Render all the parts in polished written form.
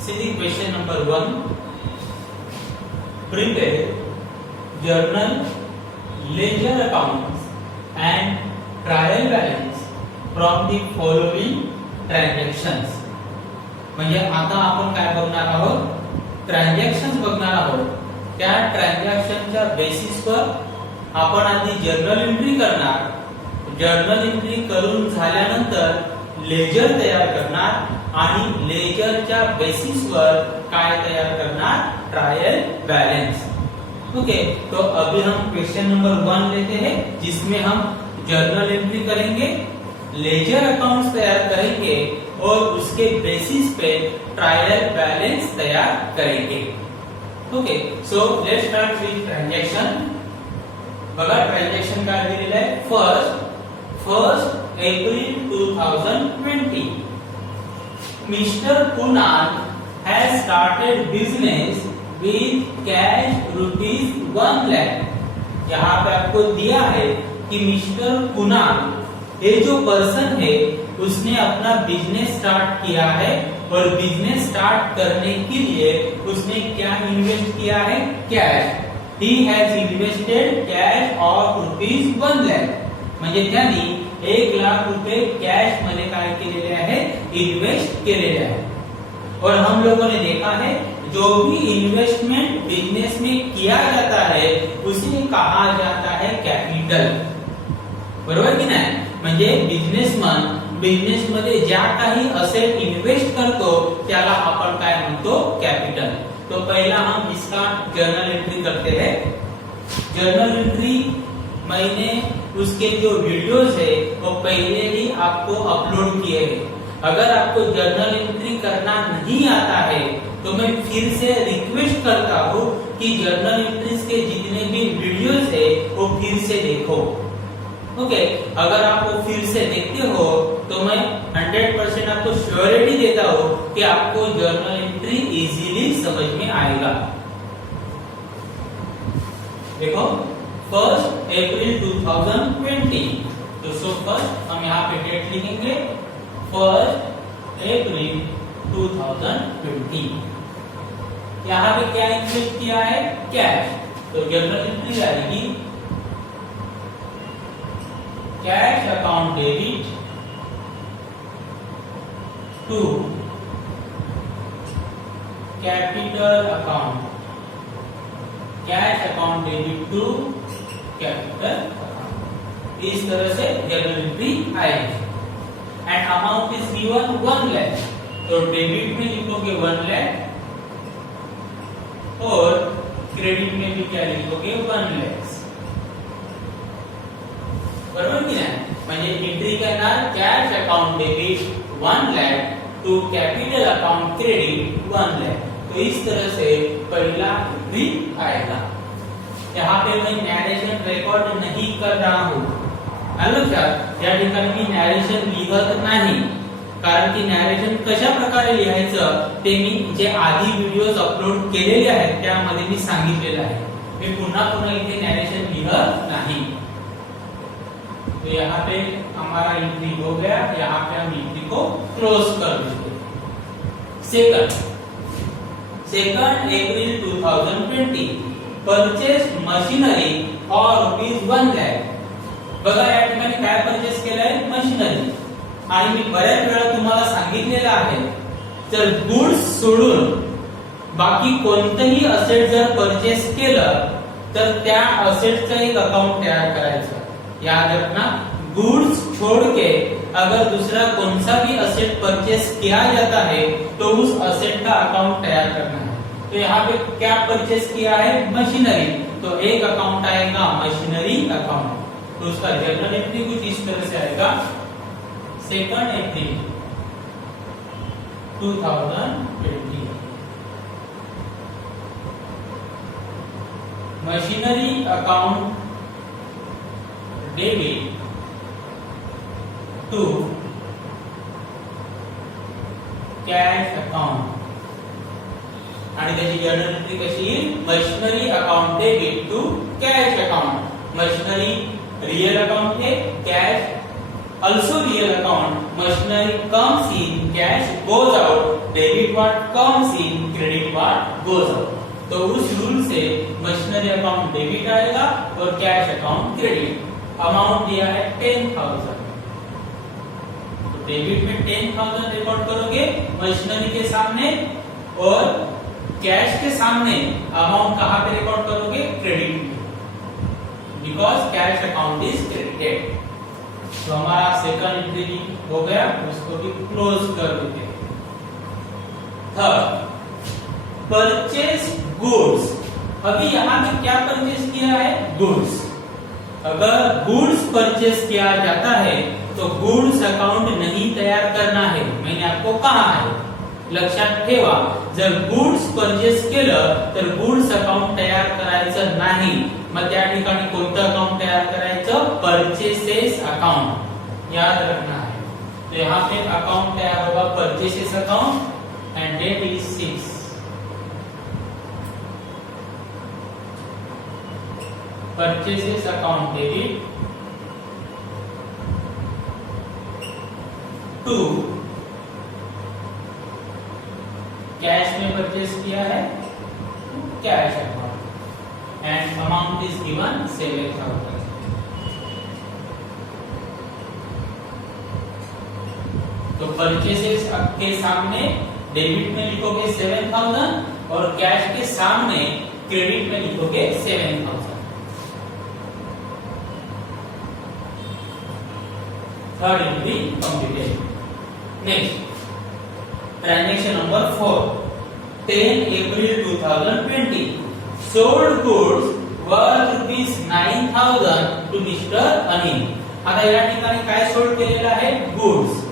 See the question number 1. Prepare journal, ledger accounts and trial balance from the following transactions. म्हणजे आता आपण काय बघणार आहोत? ट्रान्झॅक्शन्स बघणार आहोत. त्या ट्रान्झॅक्शनच्या बेसिसवर आपण आधी जर्नल एंट्री करणार. जर्नल एंट्री करून झाल्यानंतर लेजर तयार करणार आणि लेजरच्या बेसिसवर काय तयार करणार? Trial balance. ओके, तो अभी हम क्वेश्चन नंबर 1 लेते हैं जिसमें हम जर्नल एंट्री करेंगे, लेजर अकाउंट्स तैयार करेंगे और उसके बेसिस पे ट्रायल बैलेंस तैयार करेंगे. Okay, so let's start with transaction. बघा ट्रांजैक्शन काय दिलेलं आहे. First April 2020 Mr. Kunal has started business with cash rupees 1 lakh. यहाँ पे आपको दिया है कि मिस्टर कुणाल ये जो पर्सन है उसने अपना बिजनेस स्टार्ट किया है और बिजनेस स्टार्ट करने के लिए उसने क्या इन्वेस्ट किया है? Cash. He has invested cash of rupees 1 lakh. म्हणजे त्यांनी 1 लाख रुपए कॅश मध्ये काय केलेले आहे? इन्वेस्ट केलेले आहे. और हम लोगों ने देखा है जो भी इन्वेस्टमेंट बिजनेस में किया जाता है उसे कहा जाता है कैपिटल. बरोबर की नाही? म्हणजे बिझनेसमन बिझनेस मध्ये ज्या काही असेट इन्वेस्ट करतो त्याला आपण काय म्हणतो? कैपिटल. तो पहला हम इसका जर्नल एंट्री करते हैं. जर्नल एंट्री मैंने उसके जो वीडियोस है वो पहले ही आपको अपलोड किए हैं. अगर आपको जर्नल एंट्री करना नहीं आता है तो मैं फिर से रिक्वेस्ट करता हूँ कि जर्नल एंट्रीज के जितने भी वीडियोस है वो फिर से देखो. ओके, अगर आप वो फिर से देखते हो तो मैं 100% आपको श्योरिटी देता हूँ कि आपको जर्नल एंट्री इजीली समझ में आएगा. देखो, 1 April 2020. तो सो फर्स्ट हम यहाँ पे डेट लिखेंगे 1 April 2020. यहाँ पे क्या इन्वेस्ट किया है? कैश. तो जर्नल एंट्री आएगी cash account debit to capital account. Cash account debit to capital account. इस तरह से जर्नल एंट्री आएगी. And amount is given 1 lakh. तो डेबिट में लिखोगे 1 लाख और क्रेडिट में भी क्या लिखोगे? 1 लाख. बरोबर की नाही? म्हणजे एंट्री करणार cash account debit 1 lakh to capital account credit 1 lakh. तो इस तरह से पहला एंट्री आएगा. यहाँ पे मैं नरेशन रिकॉर्ड नहीं कर रहा हूँ. लक्षात या ठिकाणी मी नरेशन लिहत नाही, कारण की नरेशन कशा प्रकारे लिहायचं ते मी जे आधी व्हिडिओज अपलोड केलेले आहेत त्यामध्ये मी सांगितलेलं आहे. मी पुन्हा इथे नरेशन लिहत नहीं. तो यहाँ पे हमारा एंट्री हो गया. यहाँ पे हम एंट्री को क्लोज कर देंगे. Second April 2020 purchase machinery for ₹1 lakh. बघा या ठिकाणी काय परचेस केलंय? मशीनरी. आणि मी बऱ्याच वेळा तुम्हाला सांगितलेलं आहे जर गुड्स सोडून बाकी कोणतेही असेट जर परचेस केलं तर त्या असेटचं एक अकाउंट तयार करायचं. याद रखना, गुड्स छोड़ के अगर दूसरा कौन सा भी असेट परचेस किया जाता है तो उस असेट का अकाउंट तैयार करना है. तो यहाँ पे क्या परचेस किया है? मशीनरी. तो एक अकाउंट आएगा मशीनरी अकाउंट. तो उसका जर्नल एंट्री कुछ इस तरह से आएगा 2 April 2020 machinery account debit to cash account. आणि त्याची जर्नल एंट्री कशी येईल? Machinery account debit to cash account. Machinery real account है, cash also real account machinery comes in, cash goes out, debit what comes in, credit what goes out. तो उस rule से machinery account debit आएगा और cash account credit. Amount दिया है 10,000, तो debit में 10,000 रिकॉर्ड करोगे मशीनरी के सामने और कैश के सामने अमाउंट कहां पे रिकॉर्ड करोगे? क्रेडिट में, because cash account is credited. तो हमारा सेकंड एंट्री हो गया, उसको भी क्लोज कर देते हैं. Third, purchase goods. अभी यहां पे क्या परचेज किया है? गुड्स. अगर गुड्स परचेज किया जाता है तो गुड्स अकाउंट नहीं तैयार करना है. मैंने आपको कहा है, लक्षात ठेवा, जर गुड्स परचेज केलं तर गुड्स अकाउंट तयार करायचं नाही. मग त्या ठिकाणी कोणतं अकाउंट तयार करायचं? Purchases account. याद रखना है. तो यहाँ पे अकाउंट तैयार होगा purchases account and date is 6. Purchases account debit to cash में परचेस किया है, cash account and amount is given 7,000. तो परचेसेस के सामने डेबिट में लिखोगे 7,000 और कैश के सामने क्रेडिट में लिखोगे 7,000. Third entry completed. Next, transaction number 4, 10 April 2020, sold goods worth rupees 9,000 to Mr. Anil. आता या ठिकाणी काय सोल्ड केलेलं आहे? गुड्स.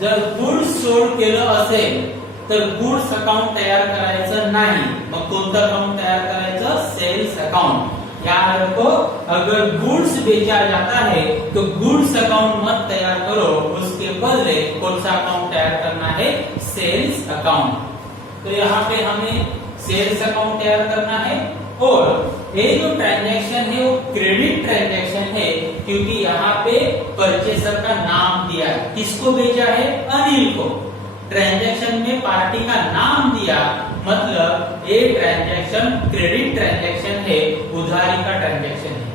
जर गुड्स सोल्ड केलं असेल तर गुड्स अकाउंट तयार करायचं नाही. मग कोणतं अकाउंट तयार करायचं? Sales account. याद रखो, अगर गुड्स बेचा जाता है तो गुड्स अकाउंट मत तैयार करो, उसके बदले कौन सा अकाउंट तैयार करना है? Sales account. तो यहाँ पे हमें सेल्स अकाउंट तैयार करना है. और ये जो ट्रांजैक्शन है वो क्रेडिट ट्रांजैक्शन है, क्योंकि यहाँ पे परचेसर का नाम दिया है. किसको बेचा है? अनिल को. ट्रांजैक्शन में पार्टी का नाम दिया, मतलब ये ट्रांजैक्शन क्रेडिट ट्रांजैक्शन है, उधारी का ट्रांजैक्शन है.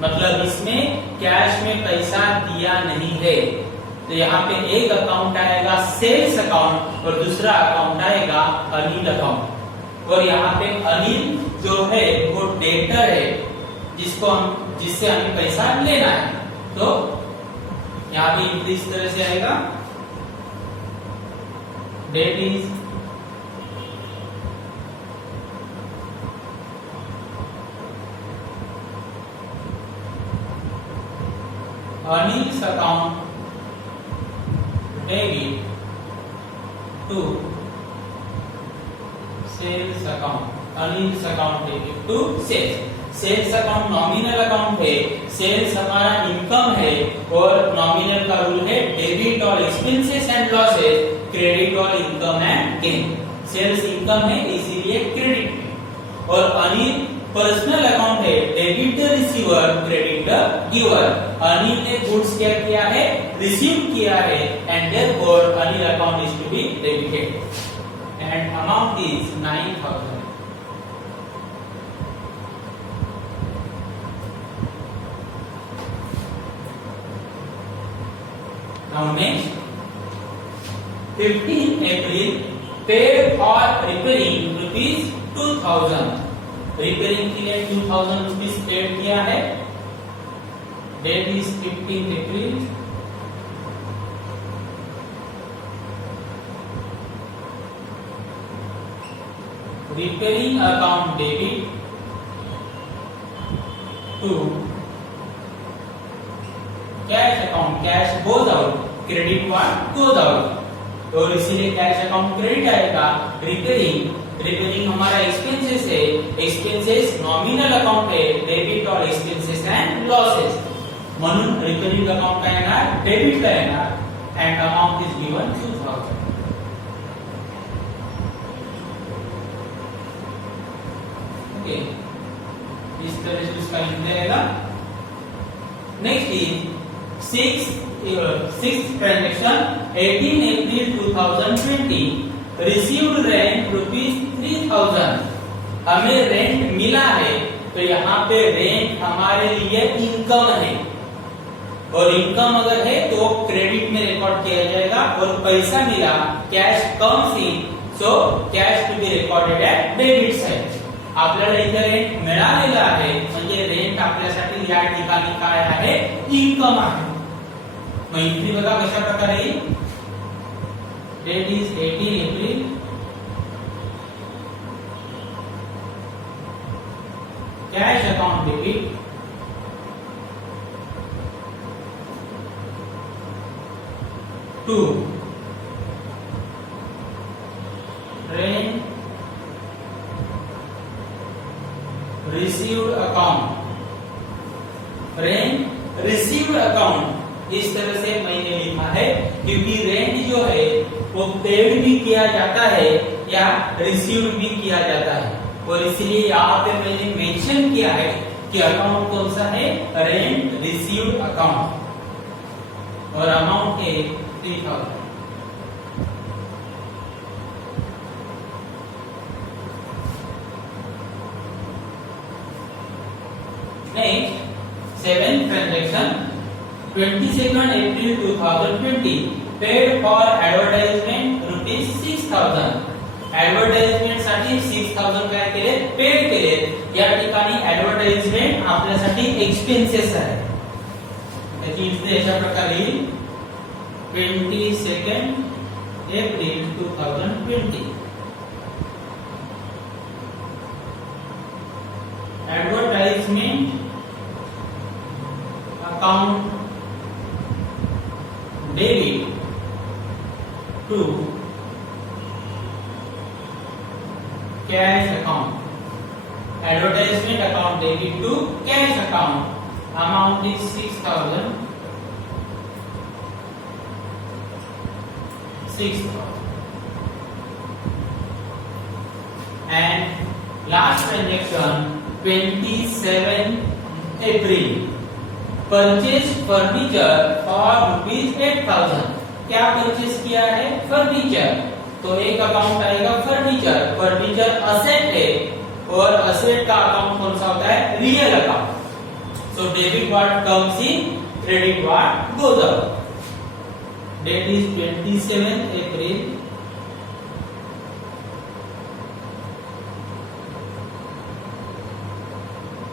मतलब इसमें कैश में पैसा दिया नहीं है. तो यहाँ पे एक अकाउंट आएगा सेल्स अकाउंट और दूसरा अकाउंट आएगा अनिल अकाउंट. और यहाँ पे अनिल जो है वो डेटर है, जिससे हमें पैसा लेना है. तो यहाँ पे इस तरह से आएगा, date is Anil's account debit to sales account. Anil's account debit to sales. Sales account nominal account है, सेल्स हमारा इनकम है और नॉमिनल का रूल है डेबिट और एक्सपेंसेस एंड लॉसेस, क्रेडिट और income and gain. Sales income है इसीलिए क्रेडिट में. और अनिल पर्सनल अकाउंट है, debit the receiver, credit the giver. Anil ने गुड्स क्या किया है? रिसीव किया है and therefore Anil account is to be debited and amount is 9,000. Now next, 15 April paid for repairing rupees 2,000. Repairing के लिए 2,000 रुपीज पेड किया है. Date is 15 April. Repairing account debit to cash account, cash goes out, credit what goes out. और इसीलिए cash account credit आएगा. Repairing हमारा expenses है, expenses nominal account है, डेबिट और एक्सपेंसेस एंड लॉसेस. म्हणून रिपेयरिंग अकाउंट काय येणार? डेबिट काय येणार and amount is given 2,000. Okay, इस तरह से उसका लिख जाएगा. Next is 6 Sixth transaction 18 April 2020 received rent ₹3000। हमें रेंट मिला है तो यहाँ पे रेंट हमारे लिए इनकम है और इनकम अगर है तो क्रेडिट में रिकॉर्ड किया जाएगा और पैसा मिला cash comes in so cash to be recorded at debit side. आपल्याला इथे रेंट मिळालेला आहे म्हणजे रेंट आपल्यासाठी या ठिकाणी काय आहे इनकम आहे। मग इथे बघा कशा प्रकारे date is 18 April cash account debit to rent received account. Rent received account इस तरह से मैंने लिखा है क्योंकि रेंट जो है वो पेड भी किया जाता है या रिसीव्ड भी किया जाता है और इसलिए यहाँ पे मैंने मेंशन किया है कि अकाउंट कौन सा है रेंट रिसीव्ड अकाउंट और अमाउंट है 3000। Next, seventh transaction 22nd April 2020 paid for advertisement ₹6000। Advertisement साठी 6000 काय केले पेड केले। या ठिकाणी ऍडव्हर्टाइजमेंट आपल्यासाठी एक्सपेन्सेस आहे त्याची इथे अशा प्रकारे 22nd April 2020 advertisement account debit to cash account। advertisement account debit to cash account amount is 6000। and last transaction 27 April purchase furniture for ₹8000। क्या परचेज किया है फर्नीचर तो एक अकाउंट आएगा फर्नीचर। फर्नीचर असेट है और असेट का अकाउंट कौन सा होता है real account. So debit what comes in credit what goes out. Date is 27 April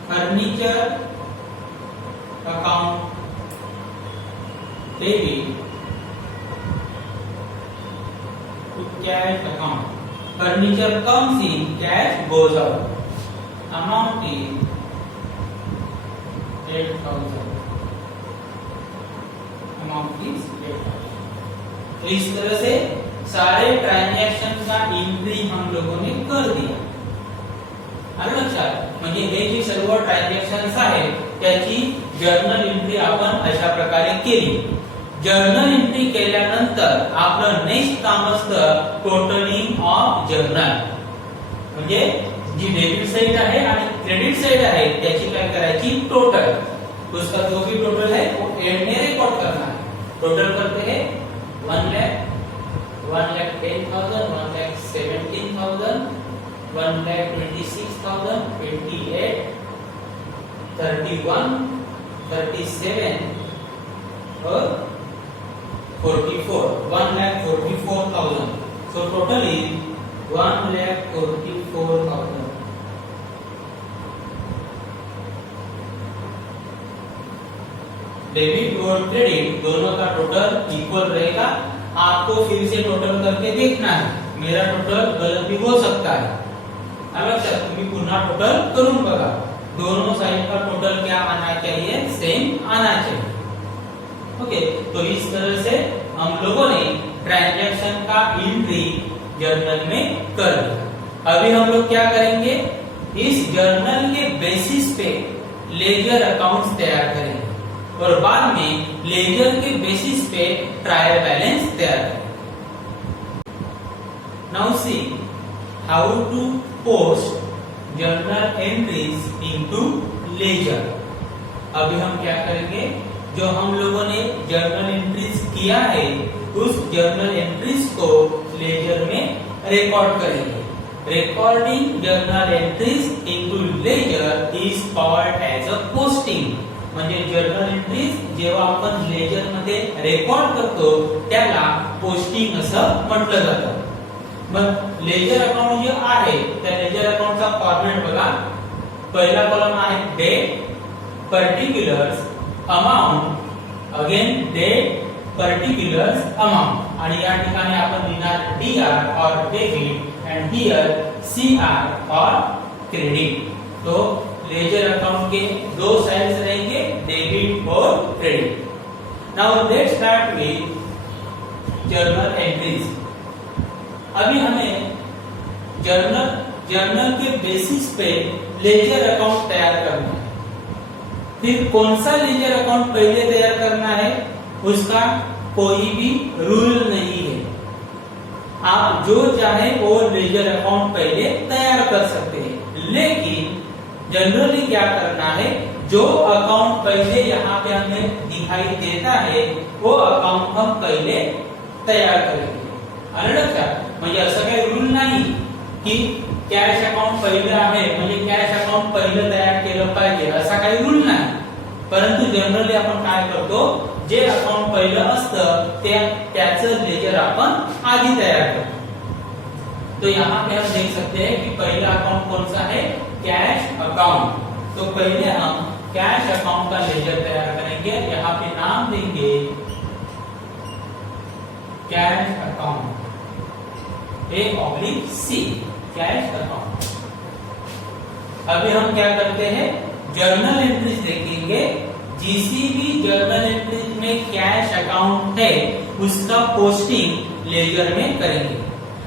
furniture account debit to cash account. Furniture comes in cash goes out amount is 8000। Amount is 8000। इस तरह से सारे transaction का entry हम लोगों ने कर दिया। आलं लक्षात म्हणजे हे जे सर्व ट्रांजॅक्शन्स आहेत त्याची जर्नल एंट्री आपण अशा प्रकारे केली। जर्नल एंट्री केल्यानंतर आपलं नेक्स्ट काम असतं टोटलिंग ऑफ जर्नल म्हणजे जी डेबिट साइड आहे आणि क्रेडिट साइड आहे त्याची काय करायची टोटल। उसका जो भी टोटल है वो एंड में रिकॉर्ड करना है। टोटल करते हैं 1 लाख 1,10,000 1,17,000 1,26,000 28 31 37 और 44 1,44,000। So total is 1,44,000। डेबिट और क्रेडिट दोनों का टोटल इक्वल रहेगा। आपको फिर से टोटल करके देखना है। मेरा टोटल गलत भी हो सकता है। अलग से तुम्ही पुन्हा टोटल करून बघा। दोनों साइड का टोटल क्या आना चाहिए सेम आना चाहिए। ओके तो इस तरह से हम लोगों ने ट्रांजैक्शन का एंट्री जर्नल में कर दिया। अभी हम लोग क्या करेंगे इस जर्नल के बेसिस पे लेजर अकाउंट्स तैयार करेंगे और बाद में लेजर के बेसिस पे ट्रायल बैलेंस तैयार करेंगे। Now see how to post journal entries into ledger। अभी हम क्या करेंगे जो हम लोगों ने जर्नल एंट्रीज किया है उस जर्नल एंट्रीज को लेजर में रिकॉर्ड करेंगे. Recording journal entries into ledger is called as a posting. म्हणजे जर्नल एंट्रीज जेव्हा आपण लेजर मध्ये रेकॉर्ड करतो त्याला पोस्टिंग असं म्हटलं जातं. मग लेजर अकाउंट जे आहे त्या लेजर अकाउंटचा फॉर्मॅट बघा. पहिला कॉलम आहे date, particulars, amount, again date, particulars, amount आणि या ठिकाणी आपण लिहिणार DR और डेबिट एंड हियर CR और क्रेडिट. तो लेजर अकाउंट के दो साइड्स रहेंगे, डेबिट और credit. Now let's start with journal entries. अभी हमें जर्नल के बेसिस पे लेजर अकाउंट तैयार करना है. फिर कौन सा लेजर अकाउंट पहले तैयार करना है उसका कोई भी रूल नहीं है. आप जो चाहे वो लेजर अकाउंट पहले तैयार कर सकते हैं. लेकिन जनरली क्या करना है, जो अकाउंट पहले यहाँ पे हमें दिखाई देता है वो अकाउंट हम पहले तैयार करेंगे. आलं लक्षात. म्हणजे असं काही रूल नाही की कॅश अकाउंट पहिलं आहे म्हणजे कॅश अकाउंट पहिलं तयार केलं पाहिजे असा काही रूल नाही. परंतु जनरली आपण काय करतो, जे अकाउंट पहिलं असतं त्याचं लेजर आपण आधी तयार करतो. तो यहाँ पे हम देख सकते हैं कि पहला अकाउंट कौन सा है, कैश अकाउंट. तो पहले हम कैश अकाउंट का लेजर तैयार करेंगे. यहाँ पे नाम देंगे cash account A/C, cash account. अभी हम क्या करते हैं, जर्नल एंट्रीज देखेंगे. जीसीबी जर्नल एंट्रीज में कैश अकाउंट है उसका पोस्टिंग लेजर में करेंगे.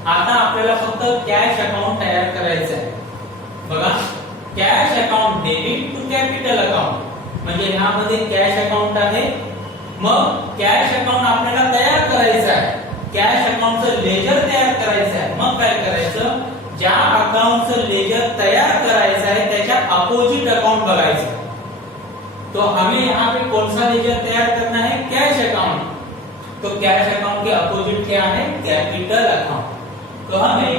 आता आपल्याला फक्त कॅश अकाउंट तयार करायचं आहे. बघा, cash account debit to capital account म्हणजे ह्यामध्ये कॅश अकाउंट आहे. मग कॅश अकाउंट आपल्याला तयार करायचं आहे. कॅश अकाउंटचं लेजर तयार करायचं आहे. मग काय करायचं, ज्या अकाउंटचं लेजर तयार करायचं आहे त्याच्या अपोजिट अकाउंट बघायचं. तो हमें यहाँ पे कौन सा लेजर तैयार करना है, कैश अकाउंट. तो कैश अकाउंट के अपोजिट क्या है, कैपिटल अकाउंट. तो हमें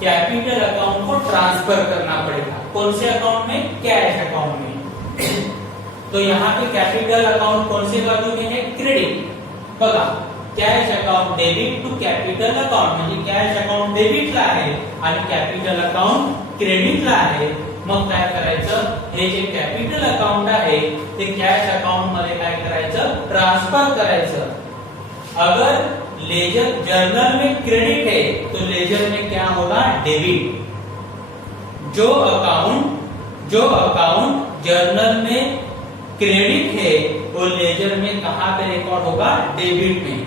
कैपिटल अकाउंट को ट्रांसफर करना पड़ेगा. कौन से अकाउंट में, कैश अकाउंट में. तो यहाँ पे कैपिटल अकाउंट कौन से बाजू में है, क्रेडिट. बघा, cash account debit to capital account म्हणजे कॅश अकाउंट डेबिटला आहे आणि कॅपिटल अकाउंट क्रेडिटला आहे. मग काय करायचं, हे जे कॅपिटल अकाउंट आहे ते कॅश अकाउंट मध्ये काय करायचं, ट्रांसफर करायचं. अगर लेजर जर्नल में क्रेडिट है तो लेजर में क्या होगा, डेबिट. जो अकाउंट जर्नल में क्रेडिट है वो लेजर में कहां पे रिकॉर्ड होगा, डेबिट में.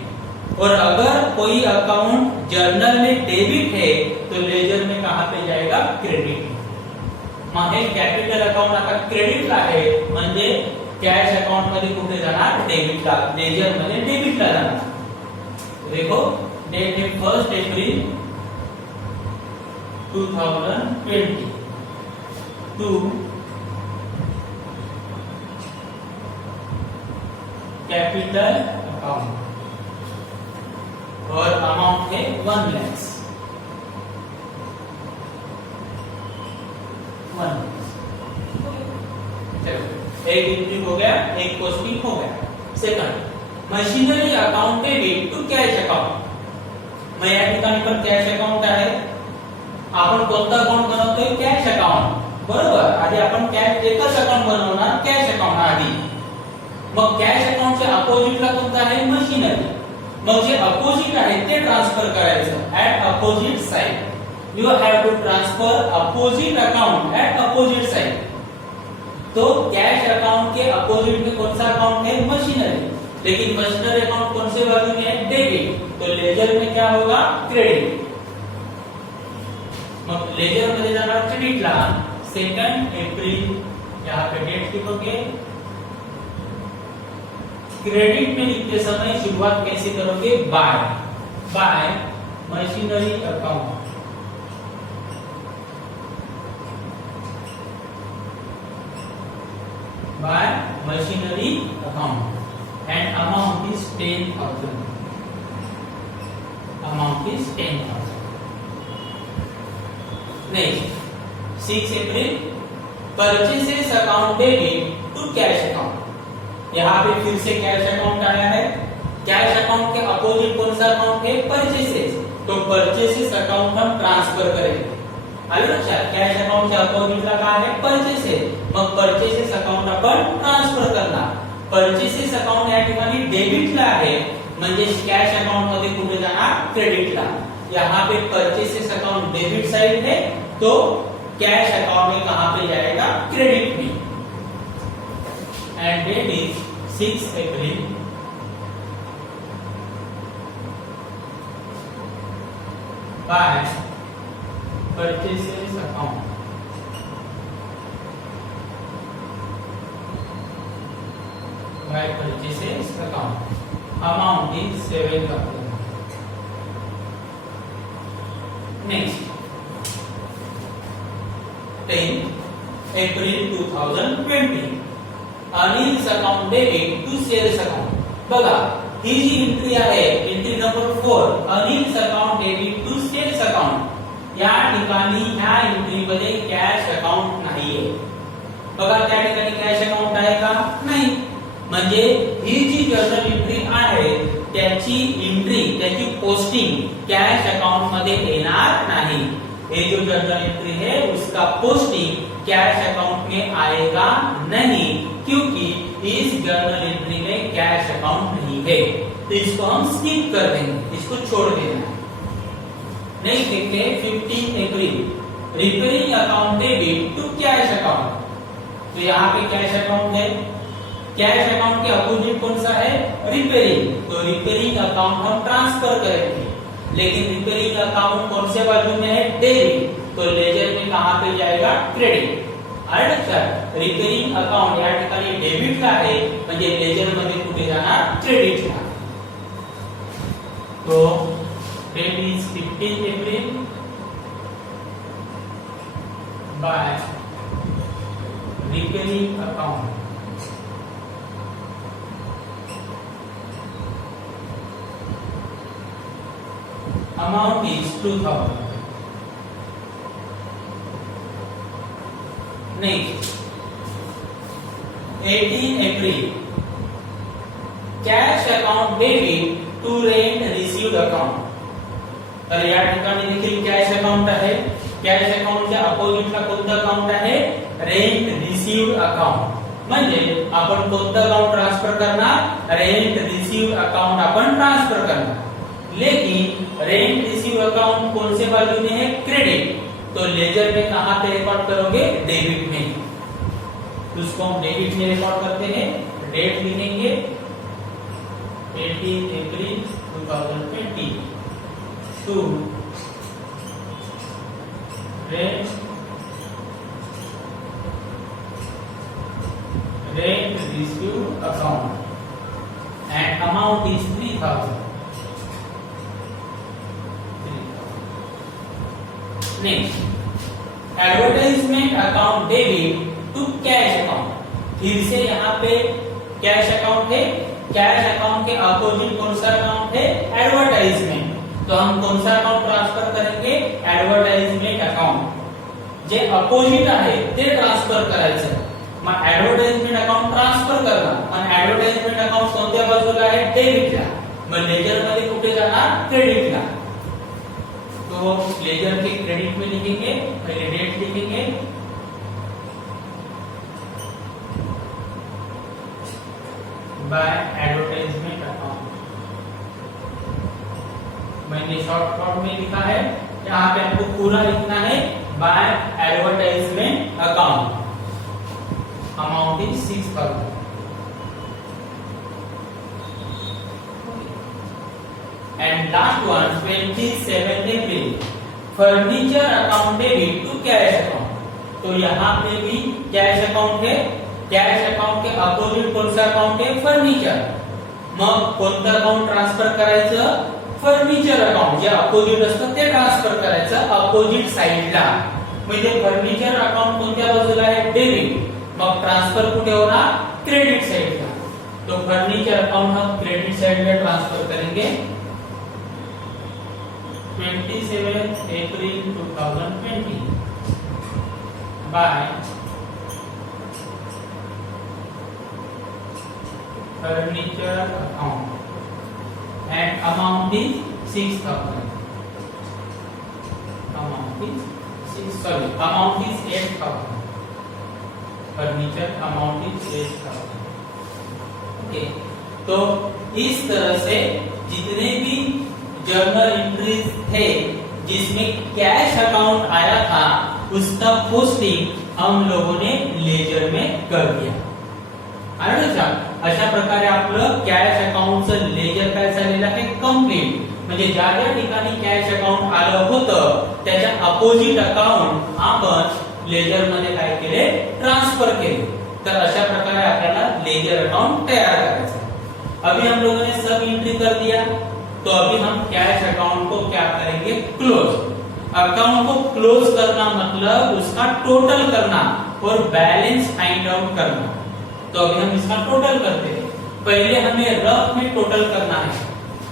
और अगर कोई अकाउंट जर्नल में डेबिट है तो लेजर में कहां पे जाएगा, क्रेडिट. मग हे कॅपिटल अकाउंट आता क्रेडिटला आहे म्हणजे कॅश अकाउंट मध्ये कुठे जाणार, डेबिटला. लेजर मध्ये डेबिटला जाणार. देखो, डेट है 1 अप्रैल 2020 टू कैपिटल अकाउंट और अमाउंट है 1 लाख. चलो, एक एंट्री हो गया, एक पोस्टिंग हो गया. Second, machinery account debit to cash account. मग या ठिकाणी पण कॅश अकाउंट आहे. आपण कोणता अकाउंट बनवतोय, कॅश अकाउंट. बरोबर, आधी आपण कॅश एकच अकाउंट बनवणार, कॅश अकाउंट आधी. मग कॅश अकाउंटच्या अपोजिटला कोणता आहे, मशीनरी. मग जे अपोजिट आहे ते ट्रान्सफर करायचं at opposite side. You have to transfer opposite account at opposite side. तो कैश अकाउंट के अपोजिट में कौन सा अकाउंट है, मशीनरी. लेकिन मशीनरी अकाउंट कौन से बाजू में है, डेबिट. तो लेजर में क्या होगा, क्रेडिट. मग लेजर मध्ये जाणार क्रेडिटला. 2 अप्रैल यहाँ पे डेट लिखोगे. क्रेडिट में लिखते समय शुरुआत कैसे करोगे, bye machinery account. Bye machinery account. and amount is 10,000. Amount is 10,000. Next, 6 April, purchases account debit to cash account. यहाँ पे फिर से कैश अकाउंट आया है. कैश अकाउंट के अपोजिट कौन सा अकाउंट है? परचेसेस. तो परचेसेस अकाउंट हम ट्रांसफर करेंगे. आलं लक्षात? कैश अकाउंट च्या अपोजिटला काय आहे? परचेसेस. मग परचेसेस अकाउंट आपण ट्रान्सफर करणार. परचेसेस अकाउंट या ठिकाणी डेबिटला आहे, म्हणजे कॅश अकाउंट मध्ये कुठे जाणार? क्रेडिटला. यहाँ पे परचेसेस अकाउंट डेबिट साइड है, तो कैश अकाउंट में कहां पे जाएगा? क्रेडिट में. And date is 6 April. By purchases account. By purchases account. Amount is 7,000. Next, 10 April 2020, Anil's account debit to sales account. बघा, ही जी एंट्री आहे, entry number 4, Anil's account debit to sales account. या ठिकाणी ह्या एंट्री मध्ये cash account नाहीये. बघा, त्या ठिकाणी कॅश अकाउंट आहे का? नाही. म्हणजे ही जी जर्नल एंट्री आहे त्याची एंट्री, त्याची पोस्टिंग कैश अकाउंट मध्ये येणार नहीं. ये जो जर्नल एंट्री है उसका पोस्टिंग कैश अकाउंट में आएगा नहीं, क्योंकि इस जर्नल एंट्री में कैश अकाउंट नहीं है. तो इसको हम स्किप कर देंगे, इसको छोड़ देना है. नेक्स्ट देखते हैं 15 अप्रैल, repairing account debit to cash account. तो यहाँ पे कैश अकाउंट है. कैश अकाउंट के अपोजिट कौन सा है? रिपेयरिंग. तो रिपेयरिंग अकाउंट हम ट्रांसफर करेंगे, लेकिन रिपेयरिंग अकाउंट कौन से बाजू में है? डेबिट. तो लेजर में कहां पे जाएगा? क्रेडिट. लक्षात? रिपेयरिंग अकाउंट या ठिकाणी डेबिट ला आहे, म्हणजे लेजर मध्ये कुठे जाणार? क्रेडिट ला. तो date is 15 April. By repairing account. Amount is 2,000. Next, 18 April, cash account debit to rent received account. तर या ठिकाणी देखील कॅश अकाउंट आहे. कॅश अकाउंटच्या अपोजिटला कोणतं अकाउंट आहे? Rent received account. म्हणजे आपण कोणतं अकाउंट ट्रान्सफर करणार? रेंट रिसीव्ड अकाउंट आपण ट्रान्सफर करणार. लेकिन रेंट रिसीव अकाउंट कौन से बाजू में है? क्रेडिट. तो लेजर में कहां पे रिकॉर्ड करोगे? डेबिट में. तो उसको हम डेबिट में रिकॉर्ड करते हैं. डेट लिखेंगे 18 April 2020 to rent receive account and amount is 3,000. Next, advertisement account debit to cash account. फिर से यहाँ पे कैश अकाउंट है. कैश अकाउंट के अपोजिट कौन सा अकाउंट है? एडवर्टाइजमेंट. तो हम कौन सा अकाउंट ट्रांसफर करेंगे? Advertisement account. जे अपोजिट आहे ते ट्रान्सफर करायचं. मग एडवर्टाइजमेंट अकाउंट ट्रान्सफर करणार, आणि एडवर्टाइजमेंट अकाउंट कोणत्या बाजूला आहे? डेबिटला. मग लेजर मध्ये कुठे जाणार? क्रेडिटला. तो लेजर के क्रेडिट में लिखेंगे, पहले डेट लिखेंगे, बाय एडवर्टाइजमेंट अकाउंट. मैंने शॉर्ट फॉर्म में लिखा है, यहाँ पे आपको पूरा लिखना है. By advertisement account. Amount is 6,000. And last one, 27 April, furniture account debit to cash account. तो यहाँ पे भी कैश अकाउंट है. कैश अकाउंट के अपोजिट कौन सा अकाउंट आहे? फर्निचर. मग कोणतं अकाउंट ट्रान्सफर करायचं? Furniture account. जे अपोजिट असतं ते ट्रान्सफर करायचं अपोजिट साइडला. म्हणजे फर्निचर अकाउंट कोणत्या बाजूला आहे? डेबिट. मग ट्रान्सफर कुठे होणार? क्रेडिट साइडला. तो फर्नीचर अकाउंट हम क्रेडिट साइड में ट्रांसफर करेंगे 27 अप्रैल 2020 bye furniture account and amount is 6000 amount is 8000 furniture amount is 8000 okay. तो इस तरह से जितने भी जर्नल एंट्रीज थे जिसमें कैश अकाउंट आया था उसका पोस्टिंग हम लोगों ने लेजर में कर दिया। अशा प्रकारे आपलं कॅश अकाउंटचं लेजर काय झालेलं आहे कंप्लीट, म्हणजे ज्या ज्या ठिकाणी कॅश अकाउंट आलं होतं त्याच्या अपोजिट अकाउंट आपण लेजर मध्ये काय केले ट्रांसफर केले। तर अशा प्रकारे आपल्याला लेजर अकाउंट तैयार करायचा है। अभी हम लोगों ने सब एंट्री कर दिया, तो अभी हम कैश अकाउंट को क्या करेंगे क्लोज। अकाउंट को क्लोज करना मतलब उसका टोटल करना और बैलेंस फाइंड आउट करना। तो अभी हम इसका टोटल करते हैं। पहिले हमें रफ में टोटल करना है।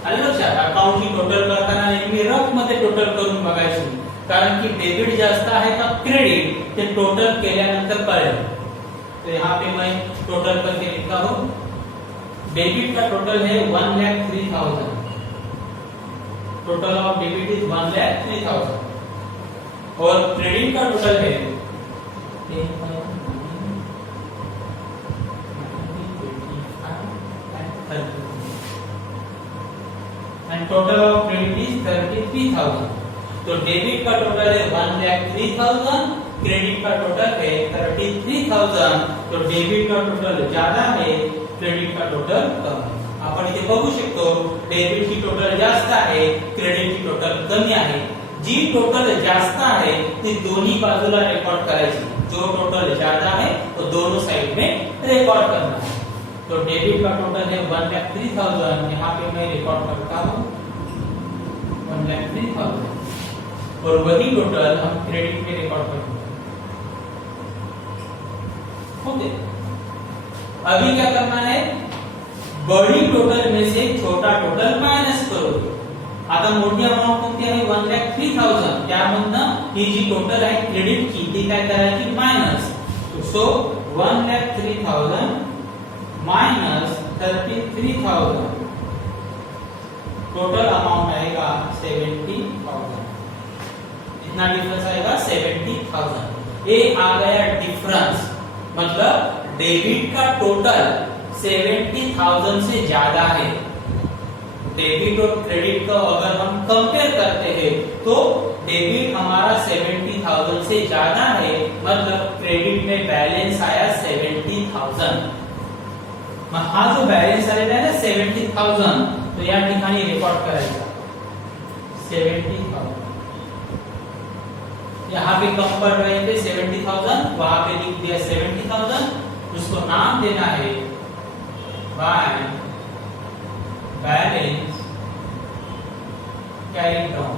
आलं लक्षात, अकाउंट की टोटल करताना नेहमी रफ मध्ये टोटल करून बघायची, कारण की डेबिट जास्त आहे का क्रेडिट ते टोटल केल्यानंतर कळेल। तो यहाँ पे मैं टोटल करके लिखता हूँ। डेबिट का टोटल है 1,03,000, टोटल ऑफ डेबिट इज 1,03,000 और क्रेडिट का टोटल है and total of credit is 33,000। तो डेबिट का टोटल है 1,03,000, क्रेडिट का टोटल है 33,000। तो डेबिट का टोटल ज्यादा है, क्रेडिट का टोटल कम है। आपण इथे बघू शकतो डेबिट की टोटल जास्त आहे, क्रेडिट की टोटल कमी आहे। जी टोटल जास्त आहे ती दोन्ही बाजूला रेकॉर्ड करायची, जो टोटल ज्यादा है वो दोनों साइड में रेकॉर्ड करना है। तो डेबिट का टोटल है 1,03,000, यहाँ पे मैं रिकॉर्ड करता हूँ 1,03,000 और वही टोटल हम क्रेडिट में रिकॉर्ड करेंगे। ओके, अभी क्या करना है, बड़ी टोटल में से छोटा टोटल मायनस करो। आता मोठी अमाउंट कोणती आहे 1,03,000, त्यामधनं ही जी टोटल आहे क्रेडिट की ती काय करायची मायनस। सो 1,03,000 माइनस 33,000, टोटल अमाउंट आएगा 70,000। इतना डिफरेंस आएगा 70,000। ये आ गया डिफरेंस, मतलब डेबिट का टोटल 70,000 से ज्यादा है। डेबिट और क्रेडिट को अगर हम कंपेयर करते हैं तो डेबिट हमारा 70,000 से ज्यादा है, मतलब क्रेडिट में बैलेंस आया 70,000। हा जो बैलेंस आलेला आहे ना 70,000, तो या ठिकाणी रेकॉर्ड करायचा 70,000। यहाँ पे कम पड़ रहे थे 70,000, वहां पे लिख दिया 70,000। उसको नाम देना है by balance carry down,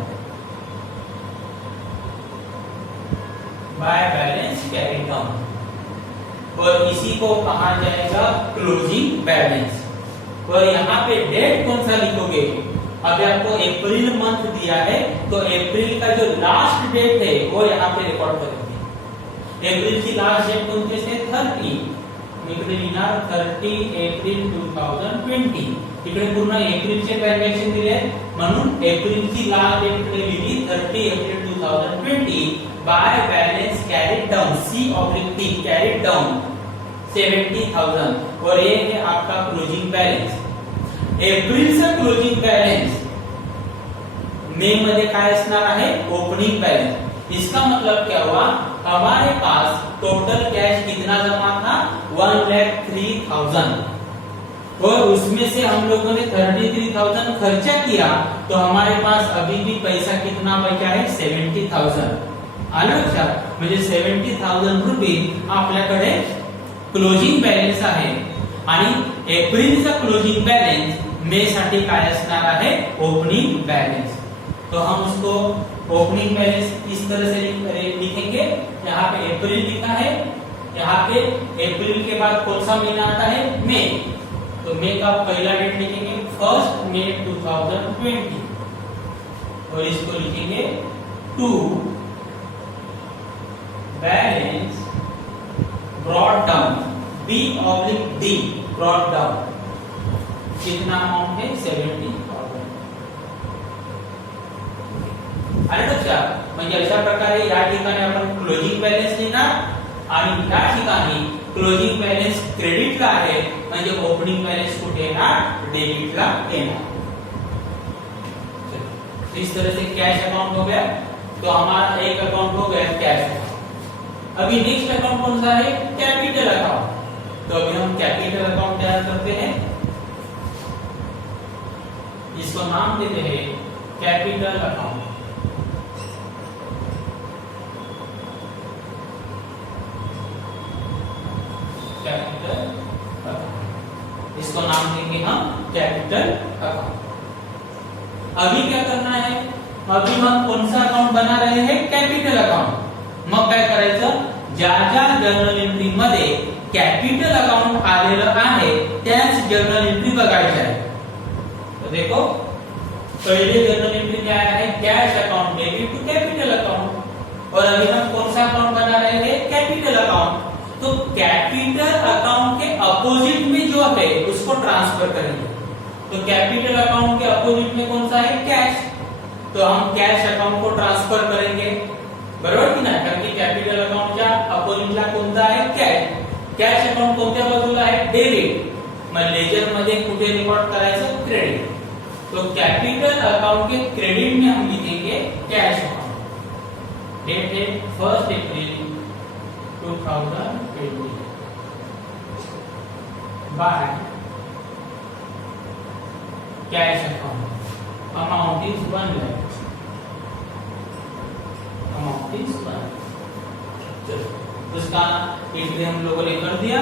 by balance carry down. और इसी को कहा जाएगा क्लोजिंग बैलेंस। और यहाँ पे डेट कौन सा लिखोगे, अभी आपको अप्रैल मंथ दिया है तो अप्रैल का जो लास्ट डेट है वो यहाँ पे रिकॉर्ड करेंगे। अप्रैल की लास्ट डेट कौन से 30, इकडे लिहिणार 30 एप्रिल 2020। इकडे पूर्ण एप्रिलचे ट्रान्झॅक्शन दिले म्हणून एप्रिलची लास्ट डेट इकडे लिहिली 30 April 2020 by balance carried down C/T carried down 70,000। और ये है आपका क्लोजिंग बैलेंस। एप्रिल से क्लोजिंग बैलेंस मे मध्ये काय असणार आहे ओपनिंग बैलेंस। इसका मतलब क्या हुआ, हमारे पास टोटल कैश कितना जमा था 1,03,000 और उसमें से हम लोगों ने 33,000 खर्चा किया, तो हमारे पास अभी भी पैसा कितना बचा है 70,000। आलं लक्षात, म्हणजे 70,000 रुपये आपल्याकडे क्लोजिंग बैलेंस आहे आणि एप्रिलचा क्लोजिंग बैलेंस मे साठी काय असणार आहे ओपनिंग बैलेंस। तो हम उसको ओपनिंग बैलेंस इस तरह से लिखेंगे। यहाँ पे अप्रैल लिखा है, यहाँ पे अप्रैल के बाद कौन सा महीना आता है मई, तो मे का पहला डेट लिखेंगे 1 मे 2020 और इसको लिखेंगे to balance brought down B/D brought down कितना अमाउंट है 70,000. आणि लक्षात म्हणजे अशा प्रकारे या ठिकाणी आपण क्लोजिंग बॅलन्स लिहिणार आणि या ठिकाणी क्लोजिंग बॅलन्स क्रेडिटला आहे म्हणजे ओपनिंग बॅलन्स कुठे येणार डेबिटला येणार. इस तरह से कैश अकाउंट हो गया. तो हमारा एक अकाउंट हो गया कैश अकाउंट. अभी नेक्स्ट अकाउंट कौन सा है कैपिटल अकाउंट. तो अभी हम कैपिटल अकाउंट तैयार करते हैं. इसको नाम देते हैं कैपिटल अकाउंट. कैपिटल अकाउंट इसको नाम देंगे हम कैपिटल अकाउंट. अभी क्या करना है अभी हम कौन सा अकाउंट बना रहे हैं कॅपिटल अकाउंट. मग काय करायचं ज्या ज्या जर्नल एंट्री मध्ये कॅपिटल अकाउंट आलेलं आहे त्याच जर्नल एंट्री बघायच्या आहे. तो देखो पहले जर्नल एंट्री क्या है cash account debit to capital account और अभी हम कौन सा अकाउंट बना रहे हैं कैपिटल अकाउंट. तो कैपिटल अकाउंट के अपोजिट में जो है उसको ट्रांसफर करेंगे. तो कैपिटल अकाउंट के अपोजिट में कौन सा है कैश. तो हम कैश अकाउंट को ट्रांसफर करेंगे बरोबर की नाही कारण की कॅपिटल अकाउंटच्या अपोजिटला कोणता आहे कॅश. कॅश अकाउंट कोणत्या बाजूला आहे डेबिट. मग लेजर मध्ये कुठे रिकॉर्ड करायचं क्रेडिट. तो कैपिटल अकाउंट के क्रेडिट में हम लिखेंगे कैश अकाउंट. डेट है 1 April 2020 by cash account. Amount is 1 lakh. Amount is 1 lakh. चलो उसका एंट्री हम लोगों ने कर दिया.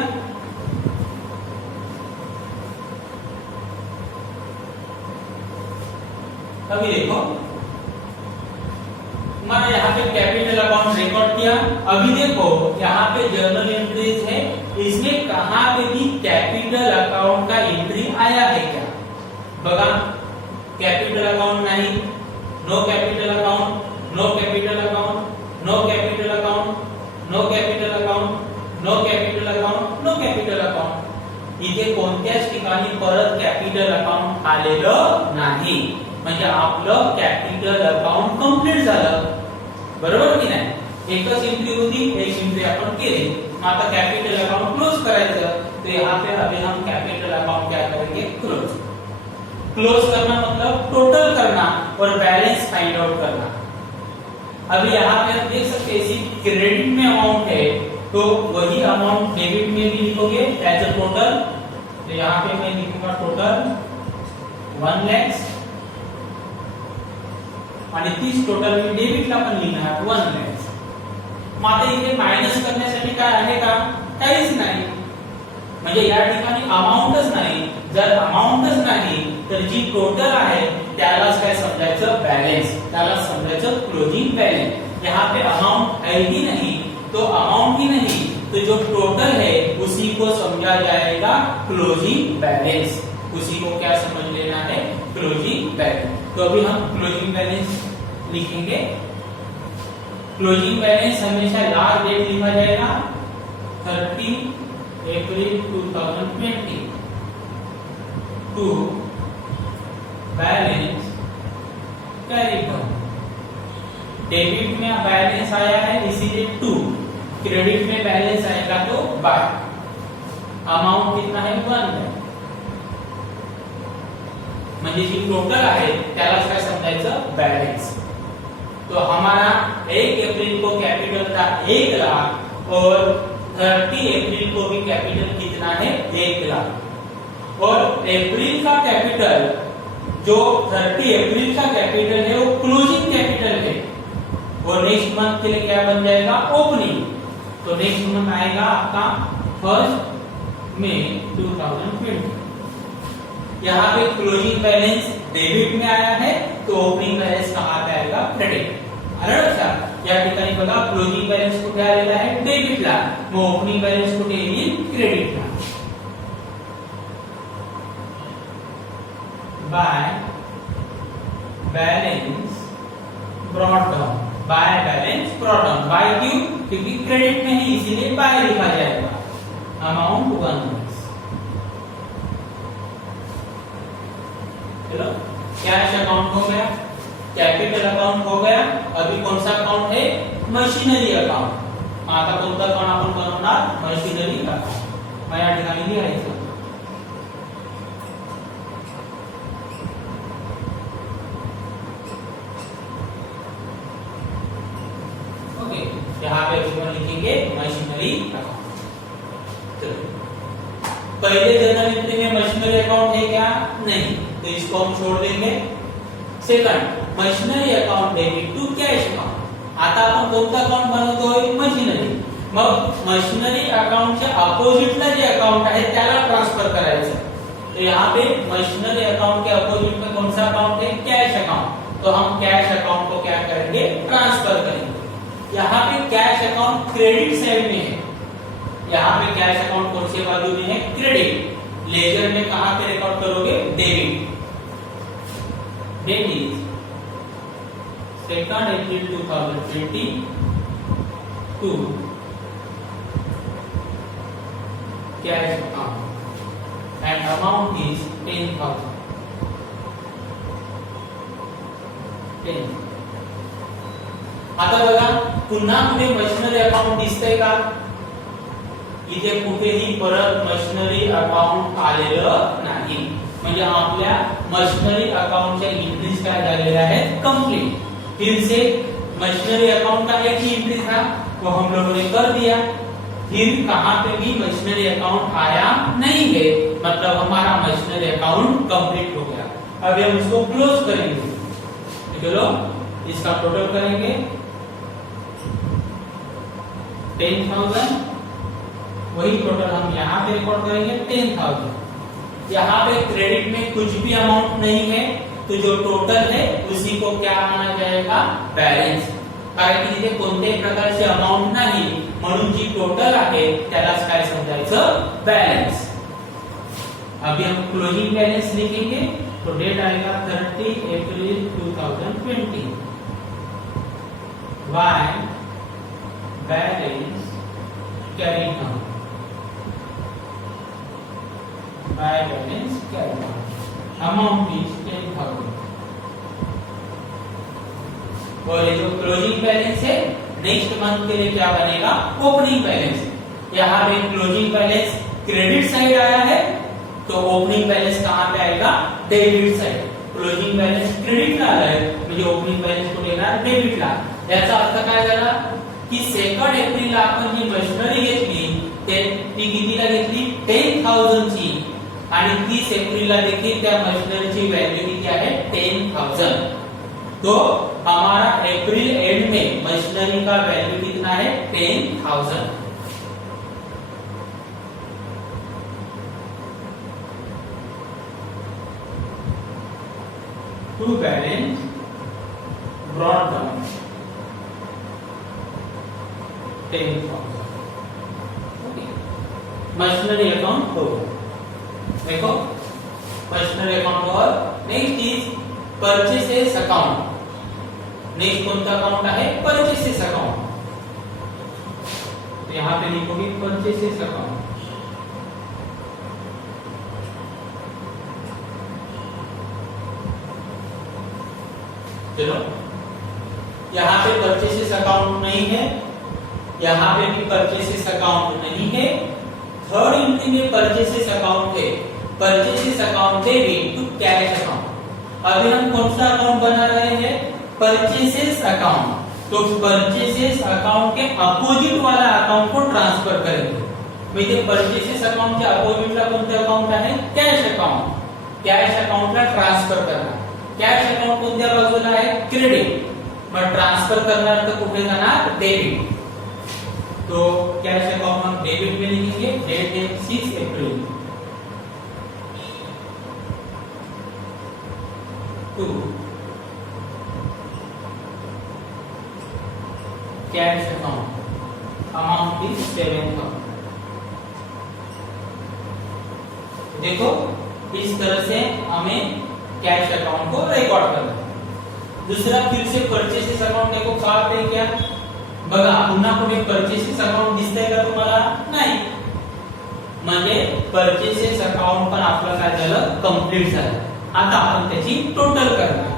अभी देखो हमारा यहाँ पे कैपिटल अकाउंट रिकॉर्ड किया. अभी देखो यहाँ पे जर्नल एंट्रीज है इसमें कहाँ पे भी कैपिटल अकाउंट का एंट्री आया है क्या बघा. कैपिटल अकाउंट नहीं. No capital account. No capital account. No capital account. No capital account. No capital account. No capital account. इथे कोणत्याच ठिकाणी परत कॅपिटल अकाउंट आलेलं नाही म्हणजे आपलं कॅपिटल अकाउंट कंप्लीट झालं बरोबर की नाही. एकच एंट्री होती एक एंट्री आपण केली. मग आता कॅपिटल अकाउंट क्लोज करायचं. तो यहाँ पे अभी हम कैपिटल अकाउंट क्या करेंगे क्लोज. क्लोज करना मतलब टोटल करना और बैलेंस फाइंड आउट करना. अभी यहाँ पे आप देख सकते हैं इसी क्रेडिट में अमाउंट है तो वही अमाउंट डेबिट में भी लिखोगे एज अ टोटल. तो यहाँ पे मैं लिखूंगा टोटल 1 lakhs आणि तीच टोटल मी डेबिटला पण लिहिणार 1 lakhs. मग आता इथे मायनस करण्यासाठी काय आहे का काहीच नाही म्हणजे या ठिकाणी अमाउंटच नाही. जर अमाउंटच नाही तर जी टोटल आहे त्यालाच काय समजायचं बॅलन्स. त्याला समजायचं क्लोजिंग बॅलन्स. यहाँ पे अमाउंट है ही नहीं तो अमाउंट ही नहीं तो जो टोटल है उसी को समझा जाएगा क्लोजिंग बैलेंस. उसी को क्या समझ लेना है क्लोजिंग बैलेंस. तो अभी हम क्लोजिंग बैलेंस लिखेंगे. क्लोजिंग बैलेंस हमेशा लास्ट डेट लिखा जाएगा 30 April 2020 to balance carried down. Debit में बैलेंस आया है इसीलिए 2. क्रेडिट में बैलेंस आएगा तो बाय. अमाउंट कितना है 1 lakh म्हणजे जी टोटल आहे त्यालाच काय समजायचं बॅलन्स. तो हमारा 1 अप्रैल को कैपिटल था 1 लाख और 30 अप्रैल को भी कैपिटल कितना है 1 लाख. और अप्रैल का कैपिटल जो 30 अप्रैल का कैपिटल है वो क्लोजिंग कैपिटल है. और नेक्स्ट मंथ के लिए क्या बन जाएगा ओपनिंग. तो नेक्स्ट मंथ आएगा आपका 1 मई 2020. यहाँ पे क्लोजिंग बैलेंस डेबिट में आया है तो ओपनिंग बैलेंस कहाँ पे आएगा क्रेडिट. या ठिकाणी बघा क्लोजिंग बैलेंस कुठे आलेला आहे डेबिटला. मग ओपनिंग बैलेंस कुठे येईल क्रेडिटला. By balance brought down, by balance brought down. By क्यों? क्योंकि क्रेडिट में ही, इसीलिए बाय लिखा जाएगा। Amount 1 lakhs। चलो कैश अकाउंट हो गया, कैपिटल अकाउंट हो गया। अभी कौन सा अकाउंट है? Machinery account. आता कोणता अकाउंट आपण बनवणार? Machinery account. मैं या ठिकाणी लिहायचं ओके। यहाँ पे अपन लिखेंगे मशीनरी अकाउंट। चलो पहले जर्नल एंट्री में मशीनरी अकाउंट है क्या? नहीं, तो इसको हम छोड़ देंगे। Second, machinery account debit to cash account. आता आपण कोणतं अकाउंट बनवतोय? मशीनरी। मग मशीनरी अकाउंटच्या अपोजिटला जे अकाउंट आहे त्याला ट्रांसफर करायचं। तो यहाँ पे मशीनरी अकाउंट के अपोजिट में कौन सा अकाउंट है? Cash account. तो हम कैश अकाउंट को क्या करेंगे? ट्रांसफर करेंगे। यहाँ पे कैश अकाउंट क्रेडिट साइड में है। यहाँ पे कैश अकाउंट कौन से बाजू में है? क्रेडिट। लेजर में कहां पे रिकॉर्ड करोगे? Debit. Date is 2nd April 2020 to cash account and amount is 10,000. 10. आता बघा पुन्हा कुठे मशीनरी अकाउंट दिसतंय का? इथे कुठेही परत मशीनरी अकाउंट आलेलं नाही। म्हणजे आपल्या मशीनरी अकाउंटच्या एंट्रीज काय झालेल्या आहेत? कंप्लीट। फिर से मशीनरी अकाउंट का एक ही एंट्री था वो हम लोगों ने कर दिया। फिर कहां पे भी मशीनरी अकाउंट आया नहीं है, मतलब हमारा मशीनरी अकाउंट कंप्लीट हो गया। अभी हम इसको क्लोज करेंगे। चलो इसका टोटल करेंगे 10,000। वही टोटल हम यहाँ पे रिकॉर्ड करेंगे 10,000। यहाँ पे क्रेडिट में कुछ भी अमाउंट नहीं है, तो जो टोटल है उसी को क्या माना जाएगा? बैलेंस। कारण की तिथे कोणत्याही प्रकारचे अमाउंट नाही, म्हणून जी टोटल आहे त्यालाच काय समजायचं? बैलेंस। अभी हम क्लोजिंग बैलेंस लिखेंगे, तो डेट आएगा 30 April 2020। By balance carrying out, by balance carrying out, amount is 10,000। और ये जो क्लोजिंग बैलेंस है नेक्स्ट मंथ के लिए क्या बनेगा? Opening balance. यहाँ पे क्लोजिंग बैलेंस क्रेडिट साइड आया है, तो ओपनिंग बैलेंस कहां पे आएगा? Debit side. Closing balance credit ला आलाय, म्हणजे ओपनिंग बैलेंस कुठे येणार? डेबिट ला। याचा अर्थ काय झाला की 2nd एप्रिल ला आपण जी मशिनरी घेतली ती कितीला घेतली? 10,000 ची। आणि 30 एप्रिल ला देखील त्या मशीनरीची वैल्यू किती आहे? 10,000। तो हमारा अप्रैल एंड में मशीनरी का वैल्यू कितना है? 10,000। To balance brought down 10,000। Machinery account हो, देखो मशीनरी अकाउंट और next is purchases account. Next कौन सा अकाउंट है? Purchases account. तो यहां पे लिखोगे परचेसेस अकाउंट। चलो यहां पे परचेसेस अकाउंट नहीं है, यहां पे भी परचेसेस अकाउंट नहीं है। थर्ड एंट्री में परचेसेस अकाउंट है, purchases account debit to cash account. अभी हम कौन सा अकाउंट बना रहे हैं? Purchases account. तो परचेसेस अकाउंट के अपोजिट वाला अकाउंट को ट्रांसफर करेंगे। म्हणजे परचेसेस अकाउंट के अपोजिटला कोणतं अकाउंट आहे? Cash account. कॅश अकाउंटला ट्रान्सफर करणार। कॅश अकाउंट कोणत्या बाजूला आहे? क्रेडिट। मग ट्रांसफर करणार तर कुठे जाणार? डेबिट। तो कैश अकाउंट हम डेबिट में लिखेंगे। डेट है 6 April to cash account, amount is 7,000। देखो इस तरह से हमें कैश अकाउंट को रिकॉर्ड करना है। दूसरा फिर से परचेसेस अकाउंट देखो पार्ट आहे क्या बघा पुन्हा कुठे परचेसेस अकाउंट दिसतंय का तुम्हाला नाही म्हणजे परचेसेस अकाउंट पण आपलं काय झालं कंप्लीट झालं। आता आपण त्याची टोटल करणार।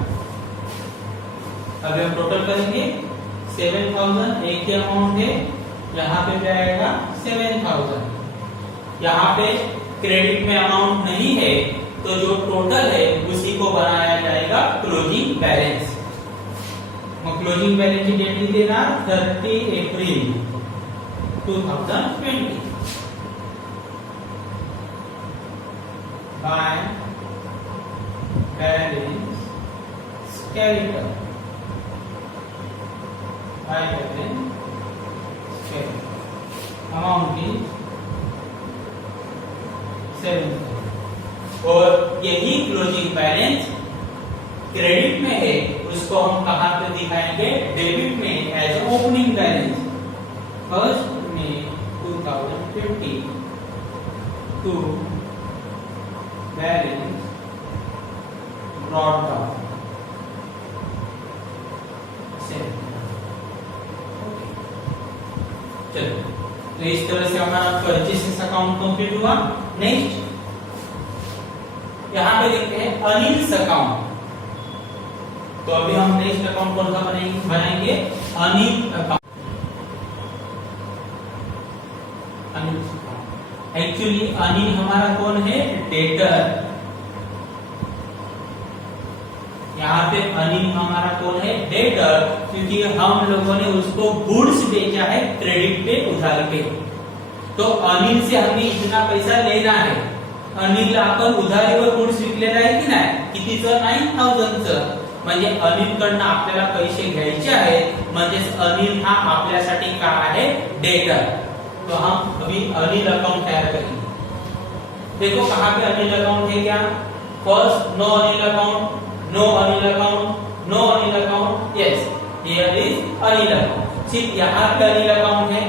अभी हम टोटल करेंगे 7000 एक ही अमाउंट है यहाँ पे जाएगा 7000। यहाँ पे क्रेडिट में अमाउंट नहीं है तो जो टोटल है उसी को बनाया जाएगा क्लोजिंग बैलेंस। क्लोजिंग बैलेंस की डेट लिख देना 30 April 2020 by balance skeleton by balance skeleton amount is 7,000 और यही क्लोजिंग बैलेंस क्रेडिट में है उसको हम कहां पे दिखाएंगे डेबिट में as opening balance 1 May 2020 to balance brought down चलो तो इस तरह से हमारा परचेसेस अकाउंट कंप्लीट हुआ। नेक्स्ट यहां पे देखते हैं अर्निंग्स अकाउंट। तो अभी हम नेक्स्ट अकाउंट कौन सा बनाएंगे अर्निंग अकाउंट। एक्चुअली अर्निंग हमारा कौन है डेटर। यहाँ पे अर्निंग हमारा कौन है डेटर क्योंकि हम लोगों ने उसको गुड्स बेचा है क्रेडिट पे उधार पे। तो अर्निंग से हमें इतना पैसा लेना है। अर्निंग आपण उधारीवर गुड्स विकलेला आहे की नाही कितीचं 9000चं म्हणजे अनिल कडनं आपल्याला पैसे घ्यायचे आहेत म्हणजेच अनिल हा आपल्यासाठी काय आहे डेटर। तो हम अभी अनिल अकाउंट तैयार करेंगे। देखो कहां पे अनिल अकाउंट है क्या first no Anil account no Anil account no Anil account yes here is Anil account. सिर्फ यहाँ पे अनिल अकाउंट है।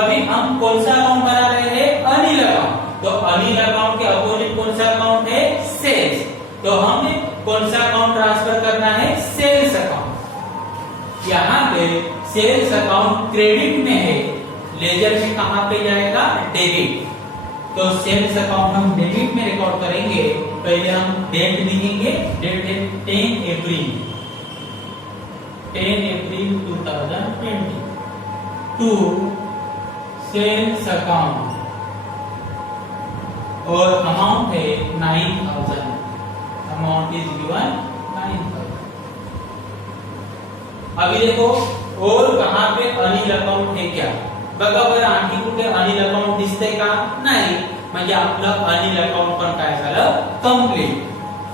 अभी हम कौन सा अकाउंट बना रहे हैं अनिल अकाउंट। तो अनिल अकाउंट के अपोजिट कौन सा अकाउंट है सेल्स। तो हमें कौन सा अकाउंट ट्रांसफर करना है सेल्स अकाउंट। यहाँ पे सेल्स अकाउंट क्रेडिट में है लेजर में कहां पे जाएगा डेबिट। तो सेल्स अकाउंट हम डेबिट में रिकॉर्ड करेंगे। पहले हम डेट लिखेंगे डेट है 10 अप्रैल 2020 टू सेल्स अकाउंट और अमाउंट है 9000। Amount is given 9000। अभी देखो और कहां पे अनिल अकाउंट है क्या बघा बरं आणखी कुठे अनिल अकाउंट दिसतंय का नाही म्हणजे आपलं अनिल अकाउंट पण काय झालं कंप्लीट।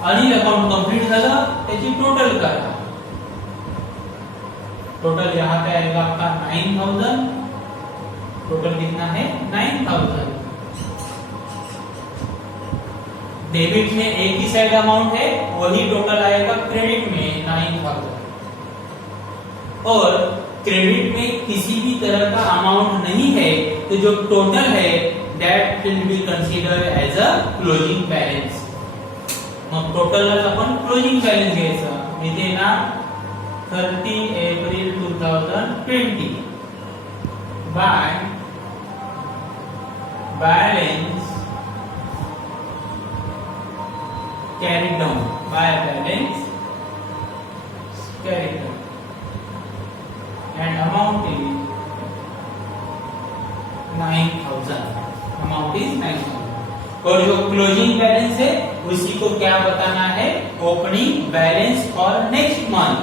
अनिल अकाउंट कंप्लीट झालं त्याची टोटल करा। टोटल यहाँ पे आएगा आपका 9000। टोटल कितना है 9000। डेबिट में एक ही साइड अमाउंट है वही टोटल आएगा क्रेडिट में 9000। और क्रेडिट में किसी भी तरह का अमाउंट नहीं है तो जो टोटल है that will be considered as a closing balance. मग टोटलला आपण क्लोजिंग बैलेंस घ्यायचं इथे ना 30 April 2020 by balance carried down by balance carried down and amount is 9000। Amount is 9000 और जो क्लोजिंग बैलेंस है उसी को क्या बताना है opening balance for next month.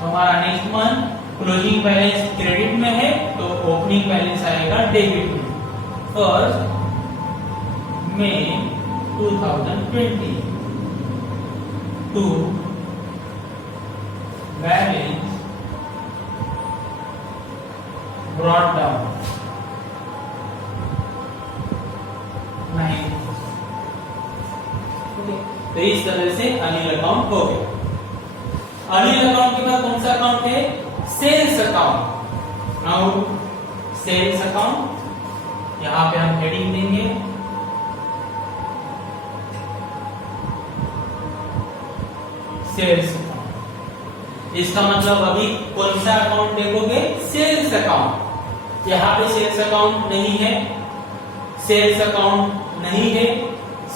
हमारा next month closing balance credit में है तो ओपनिंग बैलेंस आएगा डेबिट में। First May 2020 to balance brought down 9। तो इस तरह से अनिल अकाउंट हो गया। अनिल अकाउंट के बाद कौन सा अकाउंट है sales account. Now sales account यहां पे हम हेडिंग देंगे सेल्स अकाउंट। इसका मतलब अभी कौन सा अकाउंट देखोगे? Sales account. यहाँ पे सेल्स अकाउंट नहीं है, सेल्स अकाउंट नहीं है,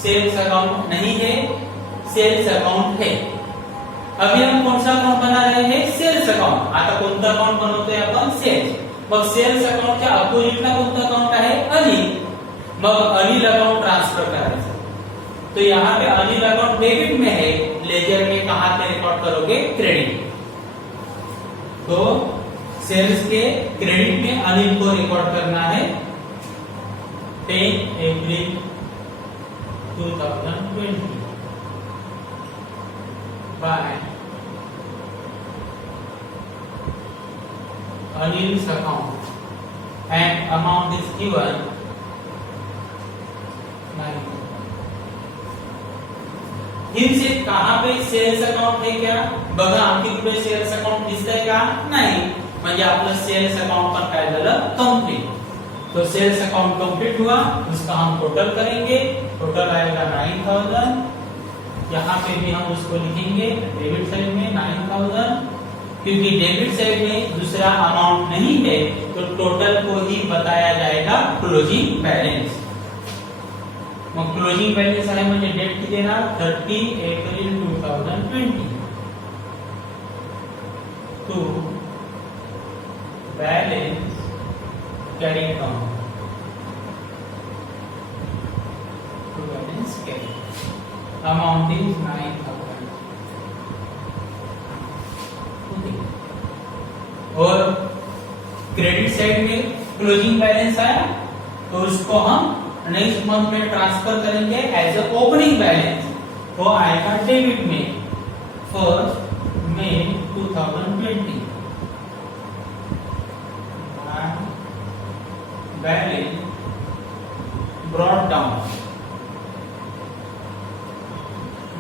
सेल्स अकाउंट नहीं है, सेल्स अकाउंट है। अभी हम कौन सा अकाउंट बना रहे हैं? Sales account. आता कोणतं अकाउंट बनवतोय आपण? सेल्स। मग सेल्स अकाउंटच्या अपोजिटला कोणतं अकाउंट आहे? अनिल। मग अनिल अकाउंट ट्रांसफर करायचं। तो यहाँ पे अनिल अकाउंट डेबिट में है, लेजर में कहां पे रिकॉर्ड करोगे? क्रेडिट। तो सेल्स के क्रेडिट में अनिल को रिकॉर्ड करना है 10 April 2020 by Anil's account and amount is given 9। हिंसे कहां पे सेल्स अकाउंट है क्या? बघा आणखी कुठे सेल्स अकाउंट दिसतंय का? नाही। म्हणजे आपलं सेल्स अकाउंट पण काय झालं? कंप्लीट। तो सेल्स अकाउंट कंप्लीट हुआ, उसका हम टोटल करेंगे। टोटल आएगा 9000। यहाँ पे भी हम उसको लिखेंगे डेबिट साइड में 9000, क्योंकि डेबिट साइड में दूसरा अमाउंट नहीं है तो टोटल को ही बताया जाएगा क्लोजिंग बैलेंस। मग क्लोजिंग बैलेंस आहे म्हणजे डेट किती येणार? 30 April 2020 to balance carrying down to balance carrying amount is 9000। और क्रेडिट साइड में क्लोजिंग बैलेंस आया तो उसको हम नेक्स्ट मंथ में ट्रांसफर करेंगे एज अ ओपनिंग बैलेंस। वो आएगा डेबिट में 1 मई 2020 balance brought down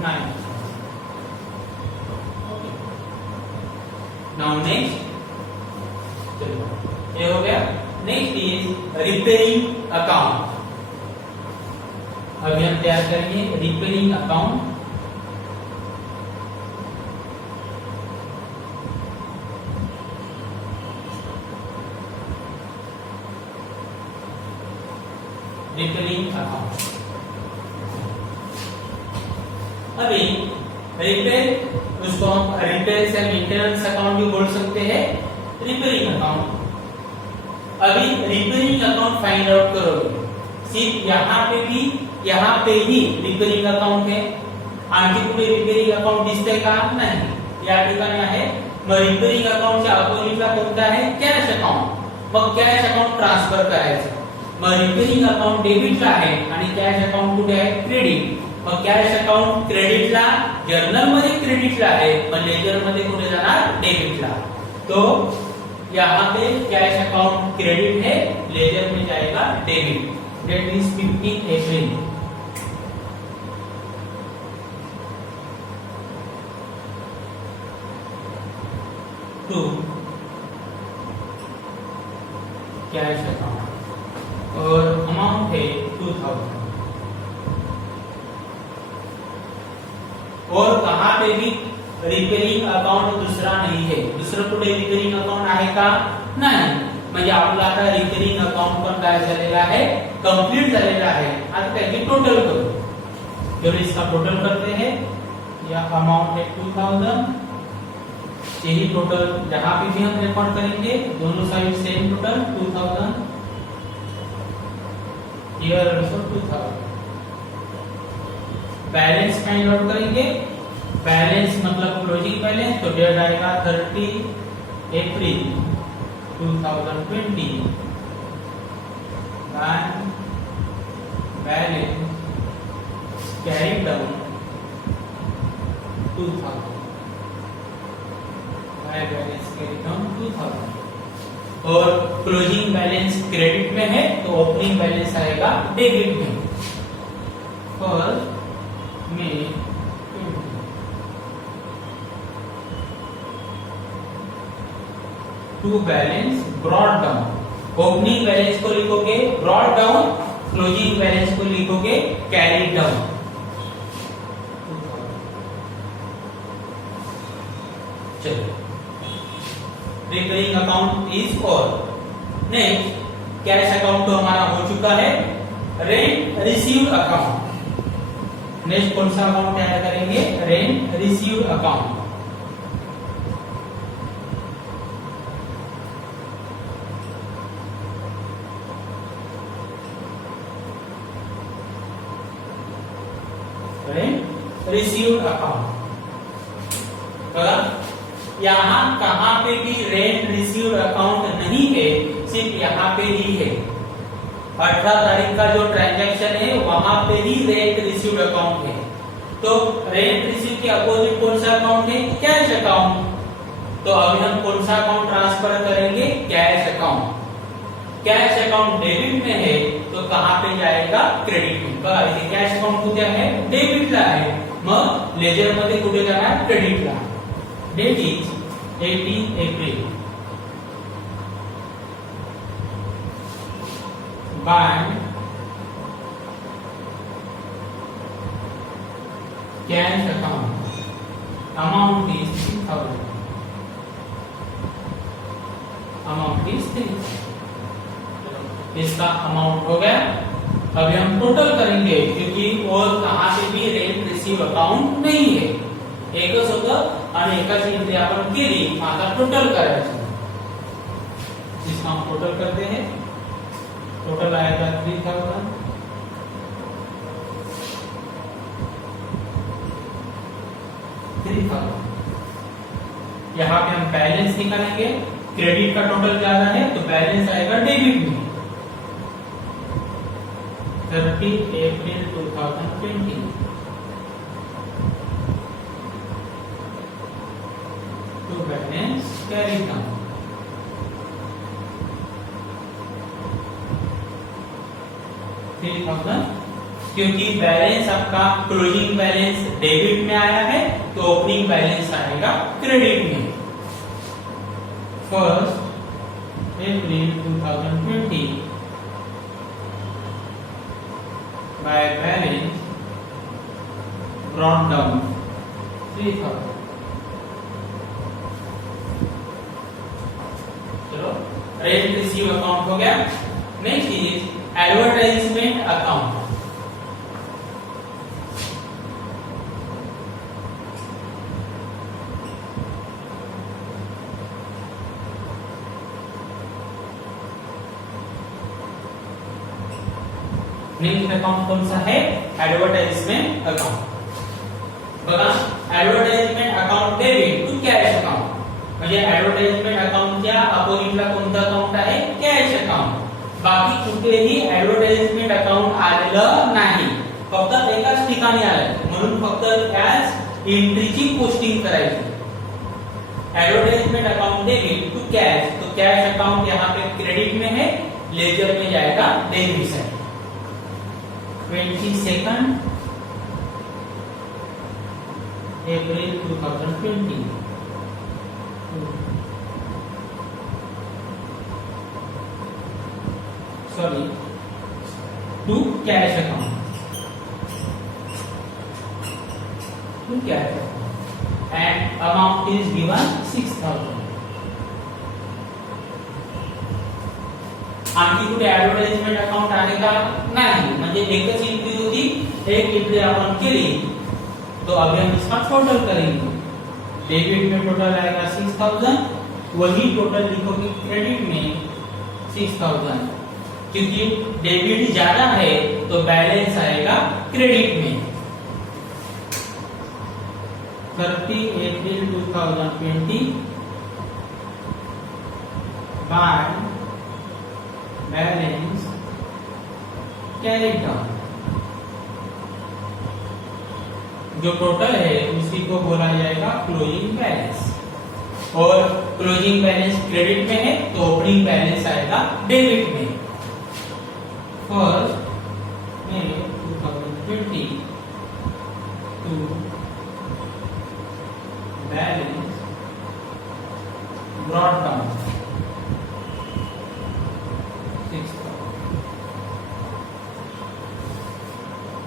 9। Now next ये हो गया। Next is repairing account. अभी हम तैयार करेंगे रिपेयरिंग अकाउंट। रिपेयरिंग अकाउंट अभी रिपेयर, उसको हम रिपेयर से मेंटेनेंस अकाउंट भी बोल सकते हैं, रिपेयरिंग अकाउंट। अभी रिपेयरिंग अकाउंट फाइंड आउट करोगे। सिर्फ यहाँ पे ही रिपेयरिंग अकाउंट है, आणखी कुठे रिपेयरिंग अकाउंट दिसतंय का? नाही। या ठिकाणी आहे। मग रिपेयरिंग अकाउंटच्या अपोजिटला कोणता आहे? Cash account. मग कॅश अकाउंट ट्रान्सफर करायचं। मग रिपेयरिंग अकाउंट डेबिटला आहे आणि कॅश अकाउंट कुठे आहे? क्रेडिट। मग कॅश अकाउंट क्रेडिटला, जर्नल मध्ये क्रेडिटला आहे, पण लेजर मध्ये कुठे जाणार? डेबिटला। तो यहाँ पे कैश अकाउंट क्रेडिट है, लेजर में जाएगा debit. Date is 15 April. To cash account और अमाउंट है 2000। और कहां पे भी रिपेयरिंग अकाउंट दुसरा नाही है। दुसरं कुठे रिपेयरिंग अकाउंट आहे का? नाही। म्हणजे आपला आता रिपेयरिंग अकाउंट पण काय झालेला आहे? कंप्लीट झालेला आहे। आता त्याची टोटल करू। जब इसका टोटल करते हैं, यह अमाउंट है 2000। यही टोटल जहां पे भी हम रिकॉर्ड करेंगे, दोनों side same total 2000। Here also 2000। Balance find out करेंगे। बैलेंस मतलब क्लोजिंग बैलेंस, तो डेट आएगा 30 April 2020 balance carrying down 2000। Balance carrying down 2000। और क्लोजिंग बैलेंस क्रेडिट में है तो ओपनिंग बैलेंस आएगा डेबिट में। फर्स्ट में to balance brought down. Opening balance को लिखोगे ब्रॉड डाउन, क्लोजिंग बैलेंस को लिखोगे carry down. Recurring account is over. Next cash account तो हमारा हो चुका है। रेंट रिसीव्ड अकाउंट, नेक्स्ट कौन सा अकाउंट ऐड करेंगे? Rent received account. Rent received account. बघा यहाँ कहां पे भी रेंट रिसीव्ड अकाउंट नहीं है, सिर्फ यहाँ पे ही है। 18 तारीख का जो ट्रांजैक्शन है वहां पे ही रेंट रिसीव्ड अकाउंट है। तो रेंट रिसीव के अपोजिट कौन सा अकाउंट है? Cash account. तो अभी हम कौन सा अकाउंट ट्रांसफर करेंगे? Cash account. Cash account debit में है तो कहां पे जाएगा? क्रेडिट में। बघा इथे कैश अकाउंट कुठे आहे? डेबिटला आहे, मग लेजर मध्ये कुठे जाणार? क्रेडिटला। Date is 18 April by cash account, amount is 3000, amount is 3000। इसका अमाउंट हो गया। अभी हम टोटल करेंगे क्योंकि और कहां से भी रेंट रिसीव अकाउंट नहीं है, एकच होतं आणि एकाच एंट्री आपण केली, आता टोटल करायचं। इसका हम टोटल करते हैं। टोटल आएगा 3000। यहाँ पे हम बैलेंस निकालेंगे। क्रेडिट का टोटल ज्यादा है तो बैलेंस आएगा डेबिट में। 30 April 2020 to balance carried down। क्योंकि बैलेंस आपका क्लोजिंग बैलेंस डेबिट में आया है तो ओपनिंग बैलेंस आएगा क्रेडिट में। 1 April 2020 by balance brought down 3000। चलो रेंट रिसीव अकाउंट हो गया। Next is advertisement account. Next account कौन सा है? Advertisement account. बघा advertisement account debit to cash account, म्हणजे एडवर्टाइजमेंट अकाउंटच्या अपोजिटला कोणतं अकाउंट आहे? Cash account. बाकी कुठेही ऍडव्हर्टाइजमेंट अकाउंट आलेलं नाही, फक्त एकाच ठिकाणी आलं, म्हणून फक्त कॅश एंट्रीची पोस्टिंग करायची। Advertisement account debit to cash, तो कैश अकाउंट यहाँ पे क्रेडिट में है, लेजर में जाएगा debit side. 22 April 2020 sorry to cash account, to cash account and amount is given 6000। आणखी कुठे ऍडव्हर्टाइजमेंट अकाउंट आहे का? नाही, म्हणजे एकच एंट्री होती, एक एंट्री आपण केली, तो अभी हम इसका टोटल करेंगे। डेबिट में टोटल आएगा 6000, वही टोटल लिखोगे क्रेडिट में 6000, क्योंकि डेबिट ज्यादा है तो बैलेंस आएगा क्रेडिट में। 30 April 2020 by balance carried down. जो टोटल है उसी को बोला जाएगा क्लोजिंग बैलेंस, और क्लोजिंग बैलेंस क्रेडिट में है तो ओपनिंग बैलेंस आएगा डेबिट में। 1 May 2020 to balance brought down 6000।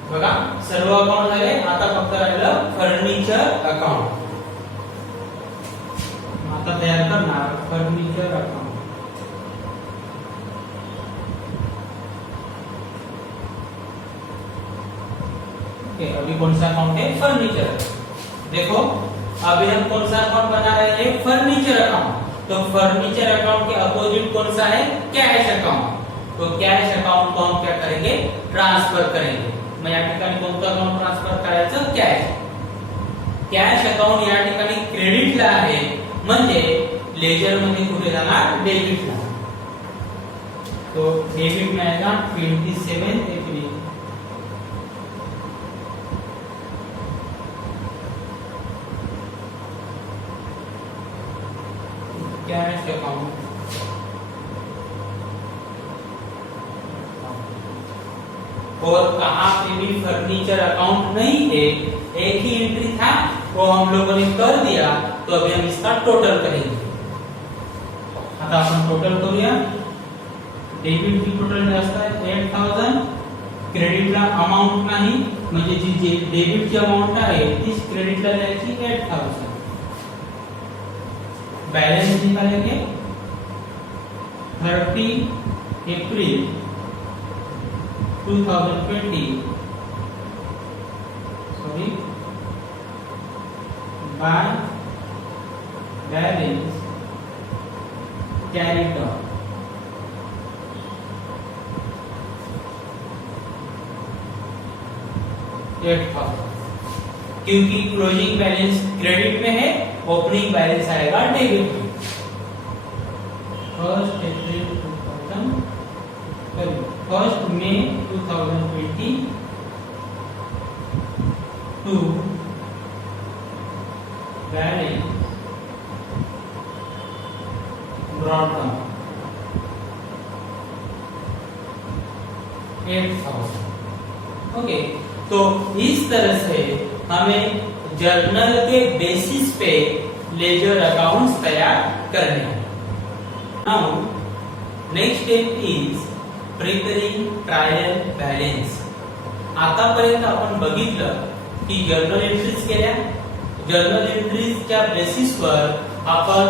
बघा सर्व अकाउंट झाले, आता फक्त राहिलं फर्निचर अकाउंट। आता तयार करणार फर्नीचर अकाउंट। अभी कौन सा अकाउंट है? फर्नीचर। देखो अभी हम कौन सा अकाउंट बना रहे हैं? Furniture account. तो फर्नीचर अकाउंट के अपोजिट कौन सा है? Cash account. तो कैश अकाउंट को हम क्या करेंगे? ट्रान्सफर करेंगे। मग या ठिकाणी कोणतं अकाउंट ट्रान्सफर करायचं? कॅश। कॅश अकाउंट या ठिकाणी क्रेडिटला आहे, म्हणजे लेजर मध्ये कुठे जाणार? डेबिटला। तो डेबिट में आएगा 27 अप्रैल। कैश अकाउंट और कहां पे भी फर्नीचर अकाउंट नहीं है, एक ही एंट्री था वो हम लोगों ने कर दिया। तो अभी हम इसका टोटल करेंगे। आता आपण टोटल करूया। डेबिट की टोटल जास्त आहे 8000, क्रेडिटला अमाउंट नाही, म्हणजे जी डेबिटची अमाउंट आहे तीच क्रेडिटला द्यायची 8000। बैलेंस निकालेंगे 30 April 2020 sorry by balance carried on. क्योंकि क्लोजिंग बैलेंस क्रेडिट में है, ओपनिंग बैलेंस आएगा डेबिट में। 1 मई 2020 to balance brought down 8000। Okay, तो इस तरह से हमें जर्नल के बेसिस पे लेजर अकाउंट्स तैयार करने हैं। Now next step is preparing trial balance. आतापर्यंत आपण बघितलं की जर्नल एंट्रीज केल्या, जर्नल एंट्रीजच्या बेसिसवर आपण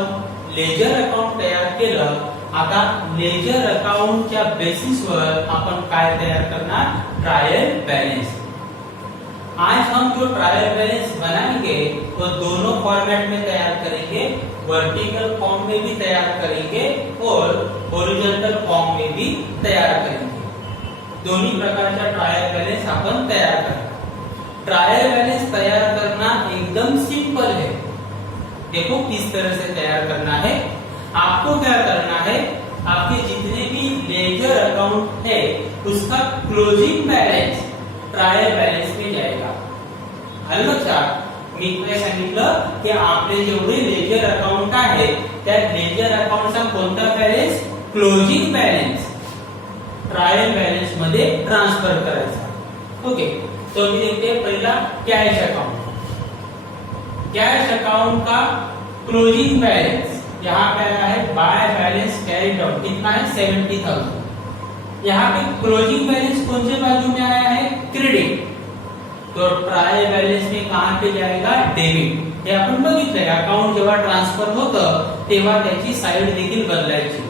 लेजर अकाउंट तयार केलं। आता लेजर अकाउंटच्या बेसिसवर आपण काय तयार करणार? Trial balance. आज हम जो ट्रायल बैलेंस बनाएंगे वो दोनों फॉर्मेट में तैयार करेंगे, वर्टिकल फॉर्म में भी तैयार करेंगे और हॉरिजॉन्टल फॉर्म में भी तैयार करेंगे। दोन्ही प्रकारचा ट्रायल बैलेंस अपन तैयार करेंगे। ट्रायल बैलेंस तैयार करना एकदम सिंपल है। देखो किस तरह से तैयार करना है। आपको क्या करना है? आपके जितने भी लेजर अकाउंट है उसका क्लोजिंग बैलेंस ट्रायल बैलेंस में जाएगा। आलं लक्षात? मी काय सांगितलं की आपले जेवढे लेजर अकाउंट आहे त्या लेजर अकाउंटचा कोणता balance? Closing balance trial balance मध्ये ट्रांसफर करायचा। ओके, तो अभी देखते हैं पहला कैश अकाउंट। कैश अकाउंट का क्लोजिंग बैलेंस यहाँ पे आया है बाय बैलेंस कैरिड आउट, कितना है? 70,000। यहाँ पे क्लोजिंग बैलेंस कौन से बाजू में आया है? क्रेडिट। तो ट्रायल बैलेंस में कहां पे जाएगा? डेबिट। हे आपण बघितलंय, अकाउंट जेव्हा ट्रान्सफर होतं तेव्हा त्याची साइड देखील बदलायची।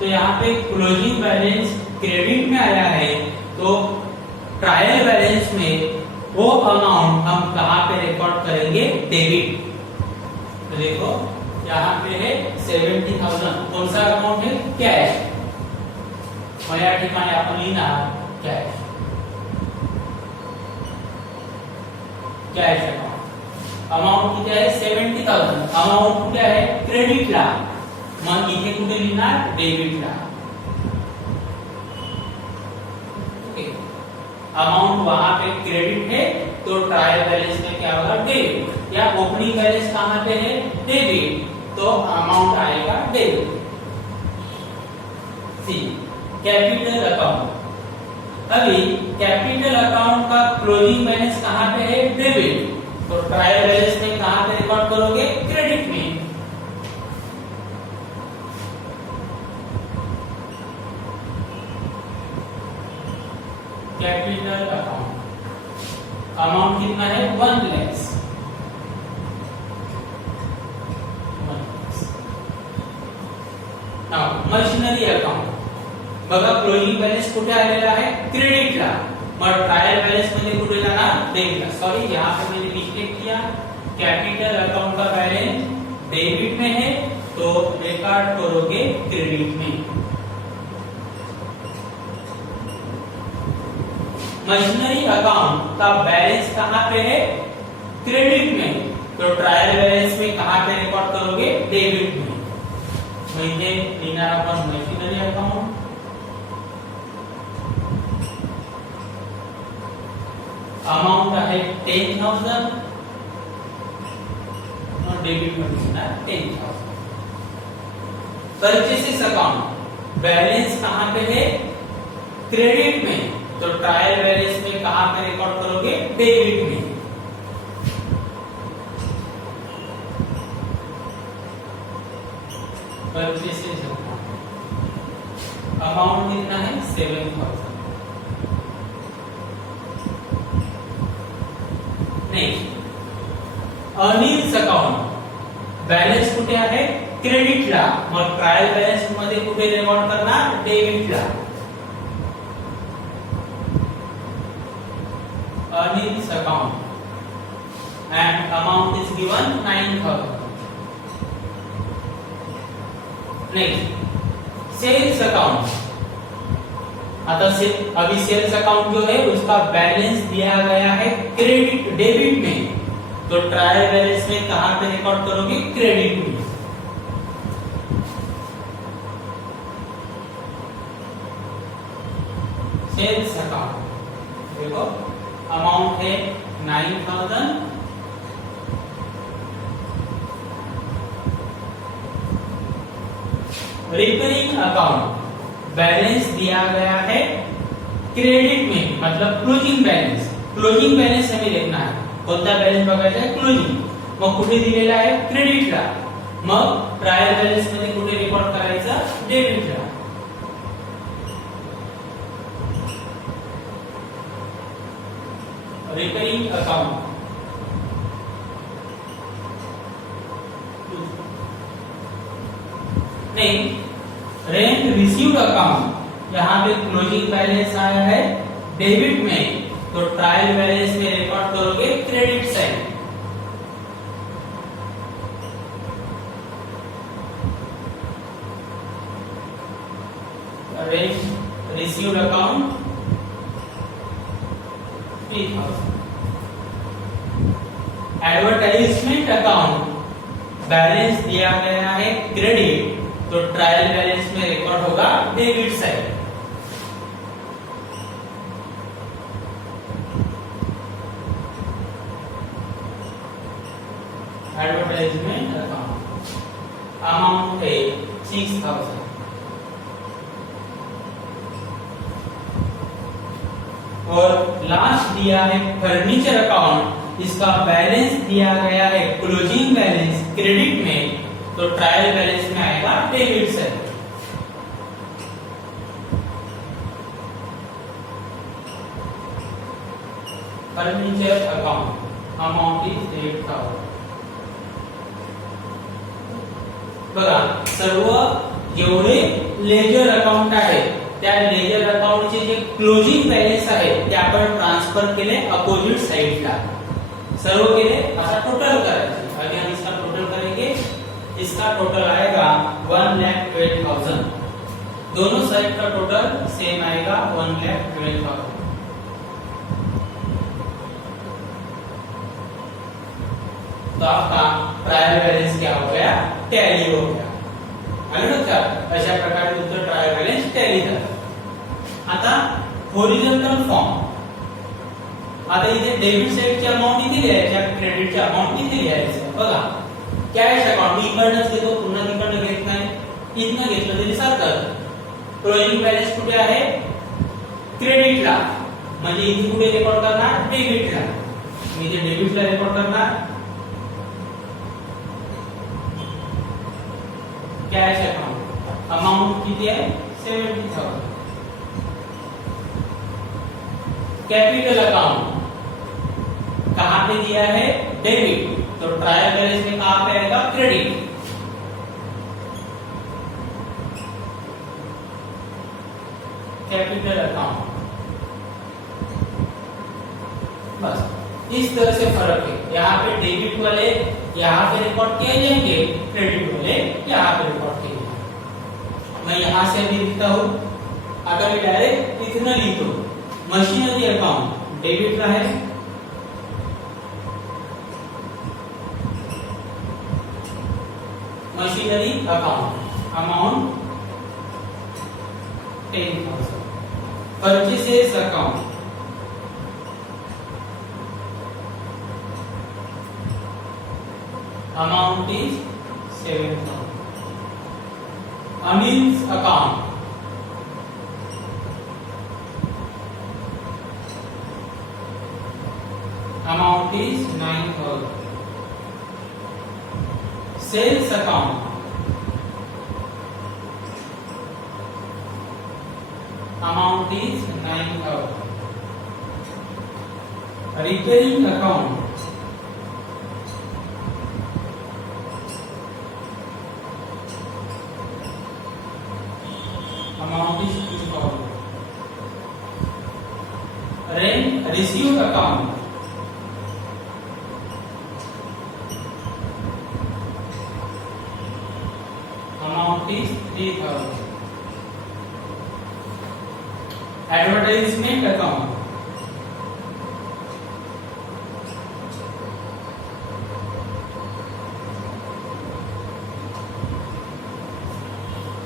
तो यहाँ पे क्लोजिंग बैलेंस क्रेडिट में आया है, तो ट्रायल बैलेंस में वो अमाउंट हम कहां पे रिकॉर्ड करेंगे? डेबिट। तो देखो यहाँ पे है 70,000, कौन सा अकाउंट है? कैश। मग या ठिकाणी आपण लिहिणार कैश, कैश अकाउंट। अमाउंट किती आहे? 70,000। अमाउंट कुठे आहे? क्रेडिटला। मग इथे कुठे लिहिणार? डेबिटला। ओके, अमाउंट वहां पे क्रेडिट है तो ट्रायल बैलेंस में क्या होगा? डेबिट। या ओपनिंग बैलेंस कहां पे है? डेबिट, तो अमाउंट आएगा डेबिट। सी कैपिटल अकाउंट। अभी कैपिटल अकाउंट का क्लोजिंग बैलेंस कहां पे है? डेबिट। तो ट्रायल बैलेंस में कहां पे रिकॉर्ड करोगे? क्रेडिट में। कैपिटल अकाउंट अमाउंट कितना है? 1 लाख। Machinery account. बघा क्लोजिंग बॅलन्स कुठे आलेला आहे, क्रेडिटला. मग ट्रायल बॅलन्स मध्ये कुठे जाणार, डेबिटला. सॉरी यहाँ पे मैंने मिस्टेक किया. कैपिटल अकाउंट का बैलेंस डेबिट में है तो रिकॉर्ड करोगे क्रेडिट में. मशीनरी अकाउंट का बैलेंस कहां पे है, क्रेडिट में. तो ट्रायल बैलेंस में कहां पे रिकॉर्ड करोगे, डेबिट में. म्हणजे लिहिणार आपण मशीनरी अकाउंट, अमाउंट आहे 10,000 और डेबिट में लिखना 10,000. परचेसेस अकाउंट बैलेंस कहां पे है, क्रेडिट में. तो ट्रायल बैलेंस में कहां पे रिकॉर्ड करोगे, डेबिट में. परचेसेस अमाउंट कितना है 7,000. नेक्स्ट अर्निंग्स अकाउंट बैलेंस कुठे आहे, क्रेडिटला. मग ट्रायल बॅलन्स मध्ये कुठे रेकॉर्ड करणार, डेबिटला. Earnings account and amount is given 9,000. Next sales account. आता अभी सेल्स अकाउंट जो है उसका बैलेंस दिया गया है क्रेडिट डेबिट में. तो ट्रायल बैलेंस में कहां पे रिकॉर्ड करोगे, क्रेडिट में. सेल्स अकाउंट देखो अमाउंट है 9,000. रिपेयरिंग अकाउंट बैलेंस दिया गया है क्रेडिट में, मतलब क्लोजिंग बैलेंस. क्लोजिंग बैलेंस हमें देखना है. कोणता बैलेंस बघायचा आहे, क्लोजिंग. मग कुठे दिलेला आहे, क्रेडिटला. मग ट्रायल बैलेंस मध्ये कुठे रेकॉर्ड करायचा, डेबिटला. रिपेयरिंग अकाउंट नहीं, रेंट रिसीव्ड अकाउंट. यहाँ पे क्लोजिंग बैलेंस आया है डेबिट में. तो ट्रायल बैलेंस में रिकॉर्ड करोगे credit side. Rent received account 3,000. Advertisement account balance दिया गया है क्रेडिट. तो ट्रायल बैलेंस में रिकॉर्ड होगा debit side. Advertisement account amount है 6,000. और लास्ट दिया है फर्नीचर अकाउंट. इसका बैलेंस दिया गया है क्लोजिंग बैलेंस क्रेडिट में. तो ट्रायल बैलेंस में आएगा debit side. Furniture account amount is 8,000. बघा सर्व जेवढे लेजर अकाउंट आहे त्या लेजर अकाउंटचे जे क्लोजिंग बैलेंस आहे ते आपण ट्रांसफर केले अपोजिट साइडला. सर्व केले. आता टोटल करायचे. आगे हम इसका टोटल करेंगे. इसका टोटल आएगा 1,12,000. दोनों साइड का टोटल सेम आएगा 1,12,000. तो आपका ट्रायल बैलेंस क्या हो गया, टॅली हो गया. आलं लक्षात. अशा प्रकारे तुमचं ट्रायल बैलेंस टॅली झालं. आता हॉरिझॉन्टल फॉर्म. आता इथे डेबिट साइडची अमाउंट इथे लिहायची, क्रेडिटची अमाउंट इथे लिहायची. बघा कॅश अकाउंट मी इकडनंच घेतो, पुन्हा तिकडनं घेत नाही. इथनं घेतलं तरी चालतं. क्लोजिंग बॅलन्स कुठे आहे, क्रेडिटला. म्हणजे इथे कुठे रेकॉर्ड करणार, डेबिटला. मी इथे डेबिटला रेकॉर्ड करणार. कॅश अकाउंट अमाउंट किती आहे 70,000. कैपिटल अकाउंट कहां पे दिया है, डेबिट. तो ट्रायल बैलेंस में कहां पे आएगा, क्रेडिट. Capital account. बस इस तरह से फर्क है। यहाँ पे डेबिट वाले यहाँ पे रिकॉर्ड किए जाएंगे, क्रेडिट वाले यहाँ पे रिकॉर्ड किए जाएंगे। मैं यहाँ से भी लिखता हूँ, अगर मैं डायरेक्ट इतना लिख दूं, मशीनरी अकाउंट डेबिट का है, machinery account amount 10,000, purchases account amount is 7,000, Anil's account amount is 9,000, sales account amount is 9,000, repairing account amount is 2,000, rent received account amount is 3,000, advertisement account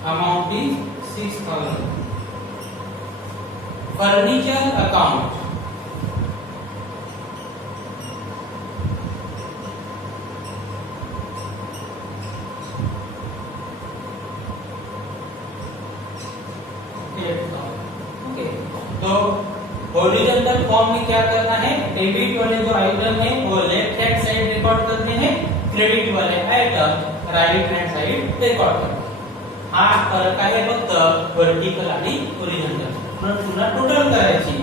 amount is 6,000, furniture account तो horizontal form में क्या करना है, debit वाले जो item है वो left hand side record करने हैं, क्रेडिट वाले item right hand side record करने हैं। हा फरक आहे फक्त व्हर्टिकल आणि हॉरिझॉन्टल। म्हणून पुन्हा टोटल करायची,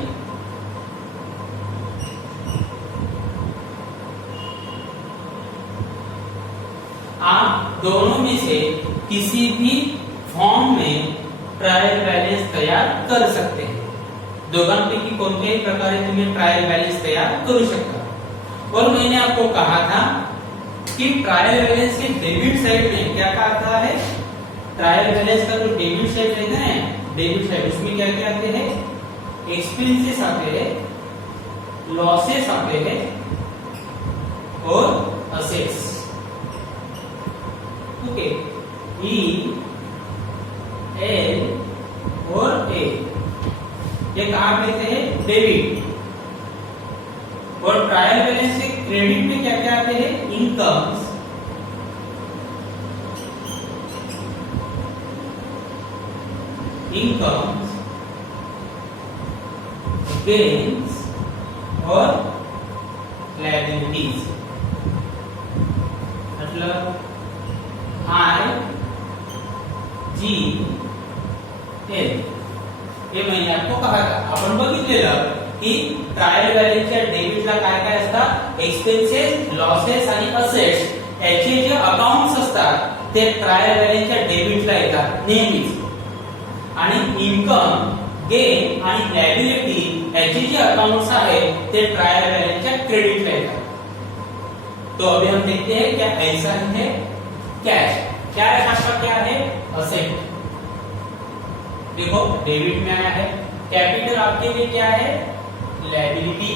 आप दोनों में से किसी भी फॉर्म में ट्रायल बैलेंस तयार कर सकते हैं। दोघांपैकी कोणत्याही प्रकारे तुम्ही ट्रायल बैलेंस तयार करू शकता। और मैंने आपको कहा था कि ट्रायल बैलेंस के डेबिट साइड में क्या आता है, ट्रायल बैलेंस का जो डेबिट साइड रहता है, डेबिट साइड उसमें क्या क्या आते हैं, एक्सपेंसेस आते हैं, लॉसेस आते हैं और असेट्स। ओके, ई एल और ए ये कहाँ लेते हैं, डेबिट। और ट्रायल बैलेंस से क्रेडिट में क्या क्या आते हैं, इनकम्स, गेन्स और लायबिलिटीज। मतलब आई जी एल, हे मैंने आपको कहा था, आपण बघितलेलं की ट्रायल बॅलन्सच्या डेबिटला काय काय असतात, एक्सपेन्सेस, लॉसेस आणि असेट्स याचे जे अकाउंट्स असतात ते ट्रायल बॅलन्सच्या डेबिटला येतात नेहमीच। आणि इनकम, गेन आणि लायबिलिटी याचे जे अकाउंट्स आहेत ते ट्रायल बॅलन्सच्या क्रेडिटला येतात। तो अभी हम देखते हैं क्या ऐसा ही है कैश। कैश आपका क्या है, असेट। देखो डेबिट में आया है, कैपिटल आपके लिए क्या है, लायबिलिटी।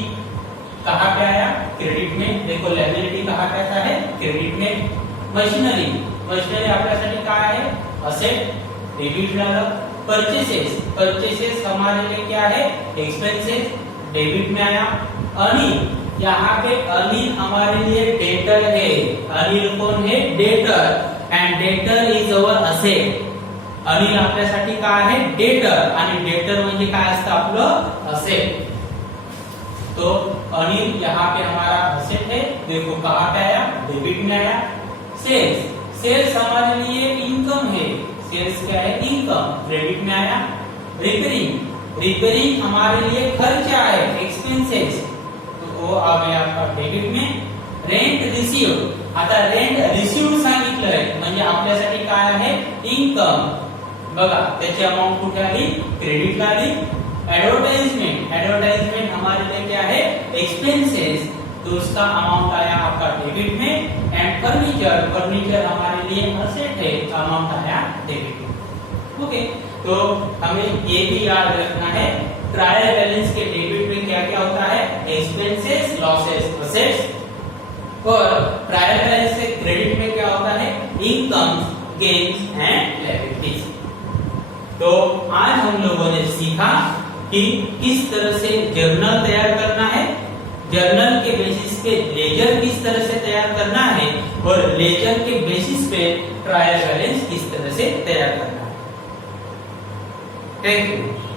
कहाँ पे आया, क्रेडिट में। देखो लायबिलिटी कहाँ पे आता है, क्रेडिट में। मशीनरी, मशीनरी आपल्यासाठी काय आहे, असेट, डेबिट झालं। परचेसेस, परचेसेस हमारे लिए क्या है, एक्सपेंसेस, डेबिट में आया। अर्निंग, यहाँ पे अर्निंग हमारे लिए डेटर है। अर्निंग कौन है, debtor, and debtor is our asset. Anil आपल्यासाठी काय आहे, डेटर, आणि डेटर म्हणजे काय असतं आपलं, असेट। तो अनिल यहाँ पे हमारा असेट है। देखो कहाँ पे आया, डेबिट में आया। सेल्स, सेल्स हमारे लिए इनकम है। सेल्स क्या है, इनकम, क्रेडिट में आया। रिपेयरिंग, रिपेयरिंग हमारे लिए खर्चा है, एक्सपेंसेस, तो वो आ गया आपका डेबिट में। रेंट रिसीव्ड, आता रेंट रिसीव्ड सांगितलंय म्हणजे आपल्यासाठी काय आहे, इनकम, बघा त्याची अमाउंट कुठे आली, क्रेडिटला आली. एडवर्टाइजमेंट हमारे लिए क्या है, एक्सपेंसेस, तो उसका अमाउंट आया आपका डेबिट में. एंड फर्नीचर हमारे लिए असेट है, अमाउंट आया डेबिट में. ओके, तो हमें ये भी याद रखना है ट्रायल बैलेंस के डेबिट में क्या क्या होता है, एक्सपेंसेस, लॉसेस, असेट्स. और ट्रायल बैलेंस के क्रेडिट में क्या होता है, इनकम्स, गेन्स एंड लायबिलिटीज. तो आज हम लोगों ने सीखा कि किस तरह से जर्नल तैयार करना है, जर्नल के बेसिस पे लेजर किस तरह से तैयार करना है, और लेजर के बेसिस पे ट्रायल बैलेंस किस तरह से तैयार करना है. Thank you.